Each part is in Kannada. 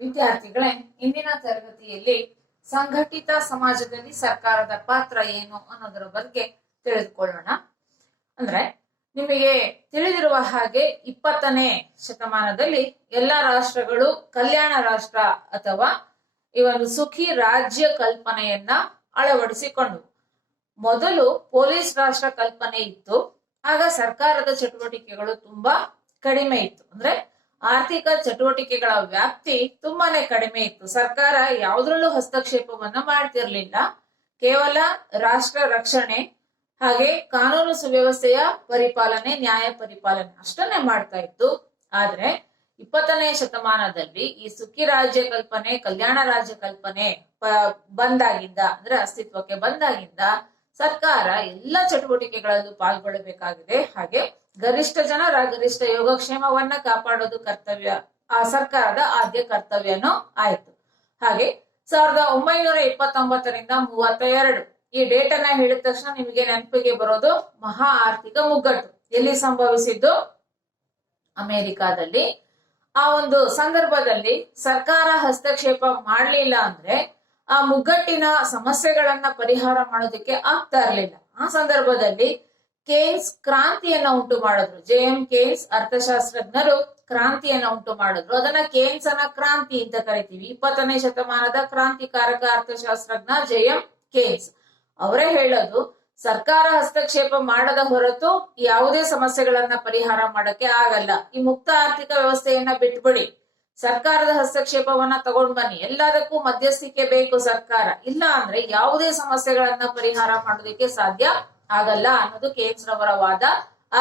ವಿದ್ಯಾರ್ಥಿಗಳೇ, ಇಂದಿನ ತರಗತಿಯಲ್ಲಿ ಸಂಘಟಿತ ಸಮಾಜದಲ್ಲಿ ಸರ್ಕಾರದ ಪಾತ್ರ ಏನು ಅನ್ನೋದರ ಬಗ್ಗೆ ತಿಳಿದುಕೊಳ್ಳೋಣ. ಅಂದ್ರೆ ನಿಮಗೆ ತಿಳಿದಿರುವ ಹಾಗೆ 20ನೇ ಶತಮಾನದಲ್ಲಿ ಎಲ್ಲ ರಾಷ್ಟ್ರಗಳು ಕಲ್ಯಾಣ ರಾಷ್ಟ್ರ ಅಥವಾ ಈ ಒಂದು ಸುಖಿ ರಾಜ್ಯ ಕಲ್ಪನೆಯನ್ನ ಅಳವಡಿಸಿಕೊಂಡು ಮೊದಲು ಪೊಲೀಸ್ ರಾಷ್ಟ್ರ ಕಲ್ಪನೆ ಇತ್ತು. ಆಗ ಸರ್ಕಾರದ ಚಟುವಟಿಕೆಗಳು ತುಂಬಾ ಕಡಿಮೆ ಇತ್ತು. ಅಂದ್ರೆ ಆರ್ಥಿಕ ಚಟುವಟಿಕೆಗಳ ವ್ಯಾಪ್ತಿ ತುಂಬಾನೇ ಕಡಿಮೆ ಇತ್ತು. ಸರ್ಕಾರ ಯಾವುದ್ರಲ್ಲೂ ಹಸ್ತಕ್ಷೇಪವನ್ನ ಮಾಡ್ತಿರ್ಲಿಲ್ಲ. ಕೇವಲ ರಾಷ್ಟ್ರ ರಕ್ಷಣೆ ಹಾಗೆ ಕಾನೂನು ಸುವ್ಯವಸ್ಥೆಯ ಪರಿಪಾಲನೆ, ನ್ಯಾಯ ಪರಿಪಾಲನೆ ಅಷ್ಟನ್ನೇ ಮಾಡ್ತಾ ಇತ್ತು. ಆದ್ರೆ 20ನೇ ಶತಮಾನದಲ್ಲಿ ಈ ಸುಖಿ ರಾಜ್ಯ ಕಲ್ಪನೆ, ಕಲ್ಯಾಣ ರಾಜ್ಯ ಕಲ್ಪನೆ ಬಂದಾಗಿಂದ, ಅಂದ್ರೆ ಅಸ್ತಿತ್ವಕ್ಕೆ ಬಂದಾಗಿಂದ ಸರ್ಕಾರ ಎಲ್ಲ ಚಟುವಟಿಕೆಗಳಲ್ಲೂ ಪಾಲ್ಗೊಳ್ಳಬೇಕಾಗಿದೆ. ಹಾಗೆ ಗರಿಷ್ಠ ಜನರ ಗರಿಷ್ಠ ಯೋಗಕ್ಷೇಮವನ್ನ ಕಾಪಾಡೋದು ಕರ್ತವ್ಯ, ಆ ಸರ್ಕಾರದ ಆದ್ಯ ಕರ್ತವ್ಯನೂ ಆಯ್ತು. ಹಾಗೆ 1929ರಿಂದ 32 ಈ ಡೇಟ್ ಅನ್ನ ಹೇಳಿದ ತಕ್ಷಣ ನಿಮಗೆ ನೆನಪಿಗೆ ಬರೋದು ಮಹಾ ಆರ್ಥಿಕ ಮುಗ್ಗಟ್ಟು. ಎಲ್ಲಿ ಸಂಭವಿಸಿದ್ದು? ಅಮೆರಿಕಾದಲ್ಲಿ. ಆ ಒಂದು ಸಂದರ್ಭದಲ್ಲಿ ಸರ್ಕಾರ ಹಸ್ತಕ್ಷೇಪ ಮಾಡಲಿಲ್ಲ ಅಂದ್ರೆ ಆ ಮುಗ್ಗಟ್ಟಿನ ಸಮಸ್ಯೆಗಳನ್ನ ಪರಿಹಾರ ಮಾಡೋದಕ್ಕೆ ಆಗ್ತಾ ಇರ್ಲಿಲ್ಲ. ಆ ಸಂದರ್ಭದಲ್ಲಿ ಕೇನ್ಸ್ ಕ್ರಾಂತಿಯನ್ನ ಉಂಟು ಮಾಡಿದ್ರು. JM ಕೇನ್ಸ್ ಅರ್ಥಶಾಸ್ತ್ರಜ್ಞರು ಕ್ರಾಂತಿಯನ್ನ ಉಂಟು ಮಾಡಿದ್ರು. ಅದನ್ನ ಕೇನ್ಸ್ ಅನ್ನ ಕ್ರಾಂತಿ ಅಂತ ಕರಿತೀವಿ. 20ನೇ ಶತಮಾನದ ಕ್ರಾಂತಿಕಾರಕ ಅರ್ಥಶಾಸ್ತ್ರಜ್ಞ JM ಕೇನ್ಸ್ ಅವರೇ ಹೇಳೋದು, ಸರ್ಕಾರ ಹಸ್ತಕ್ಷೇಪ ಮಾಡದ ಹೊರತು ಯಾವುದೇ ಸಮಸ್ಯೆಗಳನ್ನ ಪರಿಹಾರ ಮಾಡಕ್ಕೆ ಆಗಲ್ಲ. ಈ ಮುಕ್ತ ಆರ್ಥಿಕ ವ್ಯವಸ್ಥೆಯನ್ನ ಬಿಟ್ಬಿಡಿ, ಸರ್ಕಾರದ ಹಸ್ತಕ್ಷೇಪವನ್ನ ತಗೊಂಡ್ ಬನ್ನಿ, ಎಲ್ಲದಕ್ಕೂ ಮಧ್ಯಸ್ಥಿಕೆ ಬೇಕು ಸರ್ಕಾರ, ಇಲ್ಲ ಅಂದ್ರೆ ಯಾವುದೇ ಸಮಸ್ಯೆಗಳನ್ನ ಪರಿಹಾರ ಮಾಡೋದಕ್ಕೆ ಸಾಧ್ಯ ಆಗಲ್ಲ ಅನ್ನೋದು ಕೇನ್ಸ್ ರವರ ವಾದ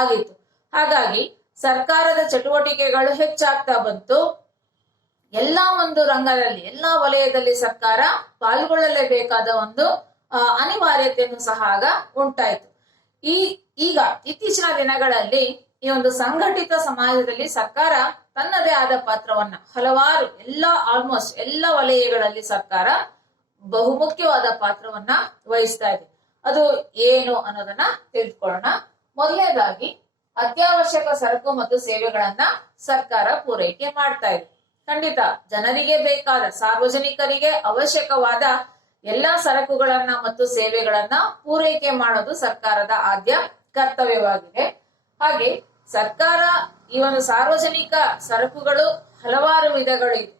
ಆಗಿತ್ತು. ಹಾಗಾಗಿ ಸರ್ಕಾರದ ಚಟುವಟಿಕೆಗಳು ಹೆಚ್ಚಾಗ್ತಾ ಬಂತು. ಎಲ್ಲಾ ಒಂದು ರಂಗದಲ್ಲಿ, ಎಲ್ಲಾ ವಲಯದಲ್ಲಿ ಸರ್ಕಾರ ಪಾಲ್ಗೊಳ್ಳಲೇಬೇಕಾದ ಒಂದು ಅನಿವಾರ್ಯತೆಯನ್ನು ಸಹ ಆಗ ಉಂಟಾಯಿತು. ಈಗ ಇತ್ತೀಚಿನ ದಿನಗಳಲ್ಲಿ ಈ ಒಂದು ಸಂಘಟಿತ ಸಮಾಜದಲ್ಲಿ ಸರ್ಕಾರ ತನ್ನದೇ ಆದ ಪಾತ್ರವನ್ನ ಹಲವಾರು ಆಲ್ಮೋಸ್ಟ್ ಎಲ್ಲ ವಲಯಗಳಲ್ಲಿ ಸರ್ಕಾರ ಬಹುಮುಖ್ಯವಾದ ಪಾತ್ರವನ್ನ ವಹಿಸ್ತಾ ಇದೆ. ಅದು ಏನು ಅನ್ನೋದನ್ನ ತಿಳಿದುಕೊಳ್ಳೋಣ. ಮೊದಲನೇದಾಗಿ ಅತ್ಯವಶ್ಯಕ ಸರಕು ಮತ್ತು ಸೇವೆಗಳನ್ನ ಸರ್ಕಾರ ಪೂರೈಕೆ ಮಾಡ್ತಾ ಇದೆ. ಖಂಡಿತ ಜನರಿಗೆ ಬೇಕಾದ, ಸಾರ್ವಜನಿಕರಿಗೆ ಅವಶ್ಯಕವಾದ ಎಲ್ಲಾ ಸರಕುಗಳನ್ನ ಮತ್ತು ಸೇವೆಗಳನ್ನ ಪೂರೈಕೆ ಮಾಡೋದು ಸರ್ಕಾರದ ಆದ್ಯ ಕರ್ತವ್ಯವಾಗಿದೆ. ಹಾಗೆ ಸರ್ಕಾರ ಈ ಒಂದು ಸಾರ್ವಜನಿಕ ಸರಕುಗಳು ಹಲವಾರು ವಿಧಗಳು ಇದೆ.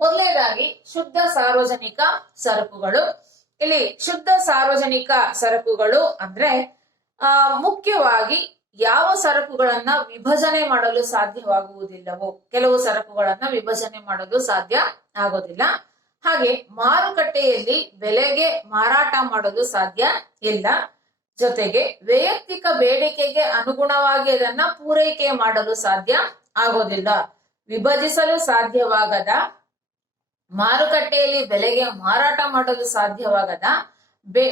ಮೊದಲನೇದಾಗಿ ಶುದ್ಧ ಸಾರ್ವಜನಿಕ ಸರಕುಗಳು. ಇಲ್ಲಿ ಶುದ್ಧ ಸಾರ್ವಜನಿಕ ಸರಕುಗಳು ಅಂದ್ರೆ ಮುಖ್ಯವಾಗಿ ಯಾವ ಸರಕುಗಳನ್ನ ವಿಭಜನೆ ಮಾಡಲು ಸಾಧ್ಯವಾಗುವುದಿಲ್ಲವೋ, ಕೆಲವು ಸರಕುಗಳನ್ನ ವಿಭಜನೆ ಮಾಡಲು ಸಾಧ್ಯ ಆಗೋದಿಲ್ಲ. ಹಾಗೆ ಮಾರುಕಟ್ಟೆಯಲ್ಲಿ ಬೆಲೆಗೆ ಮಾರಾಟ ಮಾಡಲು ಸಾಧ್ಯ ಇಲ್ಲ. ಜೊತೆಗೆ ವೈಯಕ್ತಿಕ ಬೇಡಿಕೆಗೆ ಅನುಗುಣವಾಗಿ ಅದನ್ನ ಪೂರೈಕೆ ಮಾಡಲು ಸಾಧ್ಯ ಆಗೋದಿಲ್ಲ. ವಿಭಜಿಸಲು ಸಾಧ್ಯವಾಗದ, ಮಾರುಕಟ್ಟೆಯಲ್ಲಿ ಬೆಲೆಗೆ ಮಾರಾಟ ಮಾಡಲು ಸಾಧ್ಯವಾಗದ,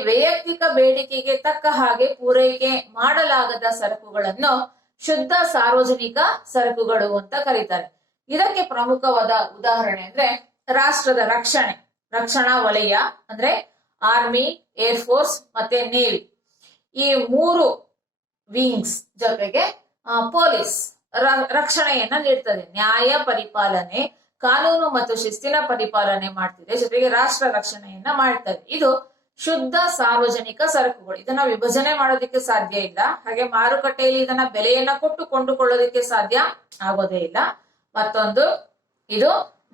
ವೈಯಕ್ತಿಕ ಬೇಡಿಕೆಗೆ ತಕ್ಕ ಹಾಗೆ ಪೂರೈಕೆ ಮಾಡಲಾಗದ ಸರಕುಗಳನ್ನು ಶುದ್ಧ ಸಾರ್ವಜನಿಕ ಸರಕುಗಳು ಅಂತ ಕರೀತಾರೆ. ಇದಕ್ಕೆ ಪ್ರಮುಖವಾದ ಉದಾಹರಣೆ ಅಂದ್ರೆ ರಾಷ್ಟ್ರದ ರಕ್ಷಣಾ ವಲಯ, ಅಂದ್ರೆ ಆರ್ಮಿ, ಏರ್ ಫೋರ್ಸ್ ಮತ್ತೆ ನೇವಿ, ಈ 3 ವಿಂಗ್ಸ್ ಜೊತೆಗೆ ಪೊಲೀಸ್ ರಕ್ಷಣೆಯನ್ನ ನೀಡ್ತದೆ. ನ್ಯಾಯ ಪರಿಪಾಲನೆ, ಕಾನೂನು ಮತ್ತು ಶಿಸ್ತಿನ ಪರಿಪಾಲನೆ ಮಾಡ್ತಿದೆ, ಜೊತೆಗೆ ರಾಷ್ಟ್ರ ರಕ್ಷಣೆಯನ್ನ ಮಾಡ್ತದೆ. ಇದು ಶುದ್ಧ ಸಾರ್ವಜನಿಕ ಸರಕುಗಳು. ಇದನ್ನ ವಿಭಜನೆ ಮಾಡೋದಕ್ಕೆ ಸಾಧ್ಯ ಇಲ್ಲ. ಹಾಗೆ ಮಾರುಕಟ್ಟೆಯಲ್ಲಿ ಇದನ್ನ ಬೆಲೆಯನ್ನ ಕೊಟ್ಟು ಕೊಂಡುಕೊಳ್ಳೋದಕ್ಕೆ ಸಾಧ್ಯ ಆಗೋದೇ ಇಲ್ಲ. ಮತ್ತೊಂದು, ಇದು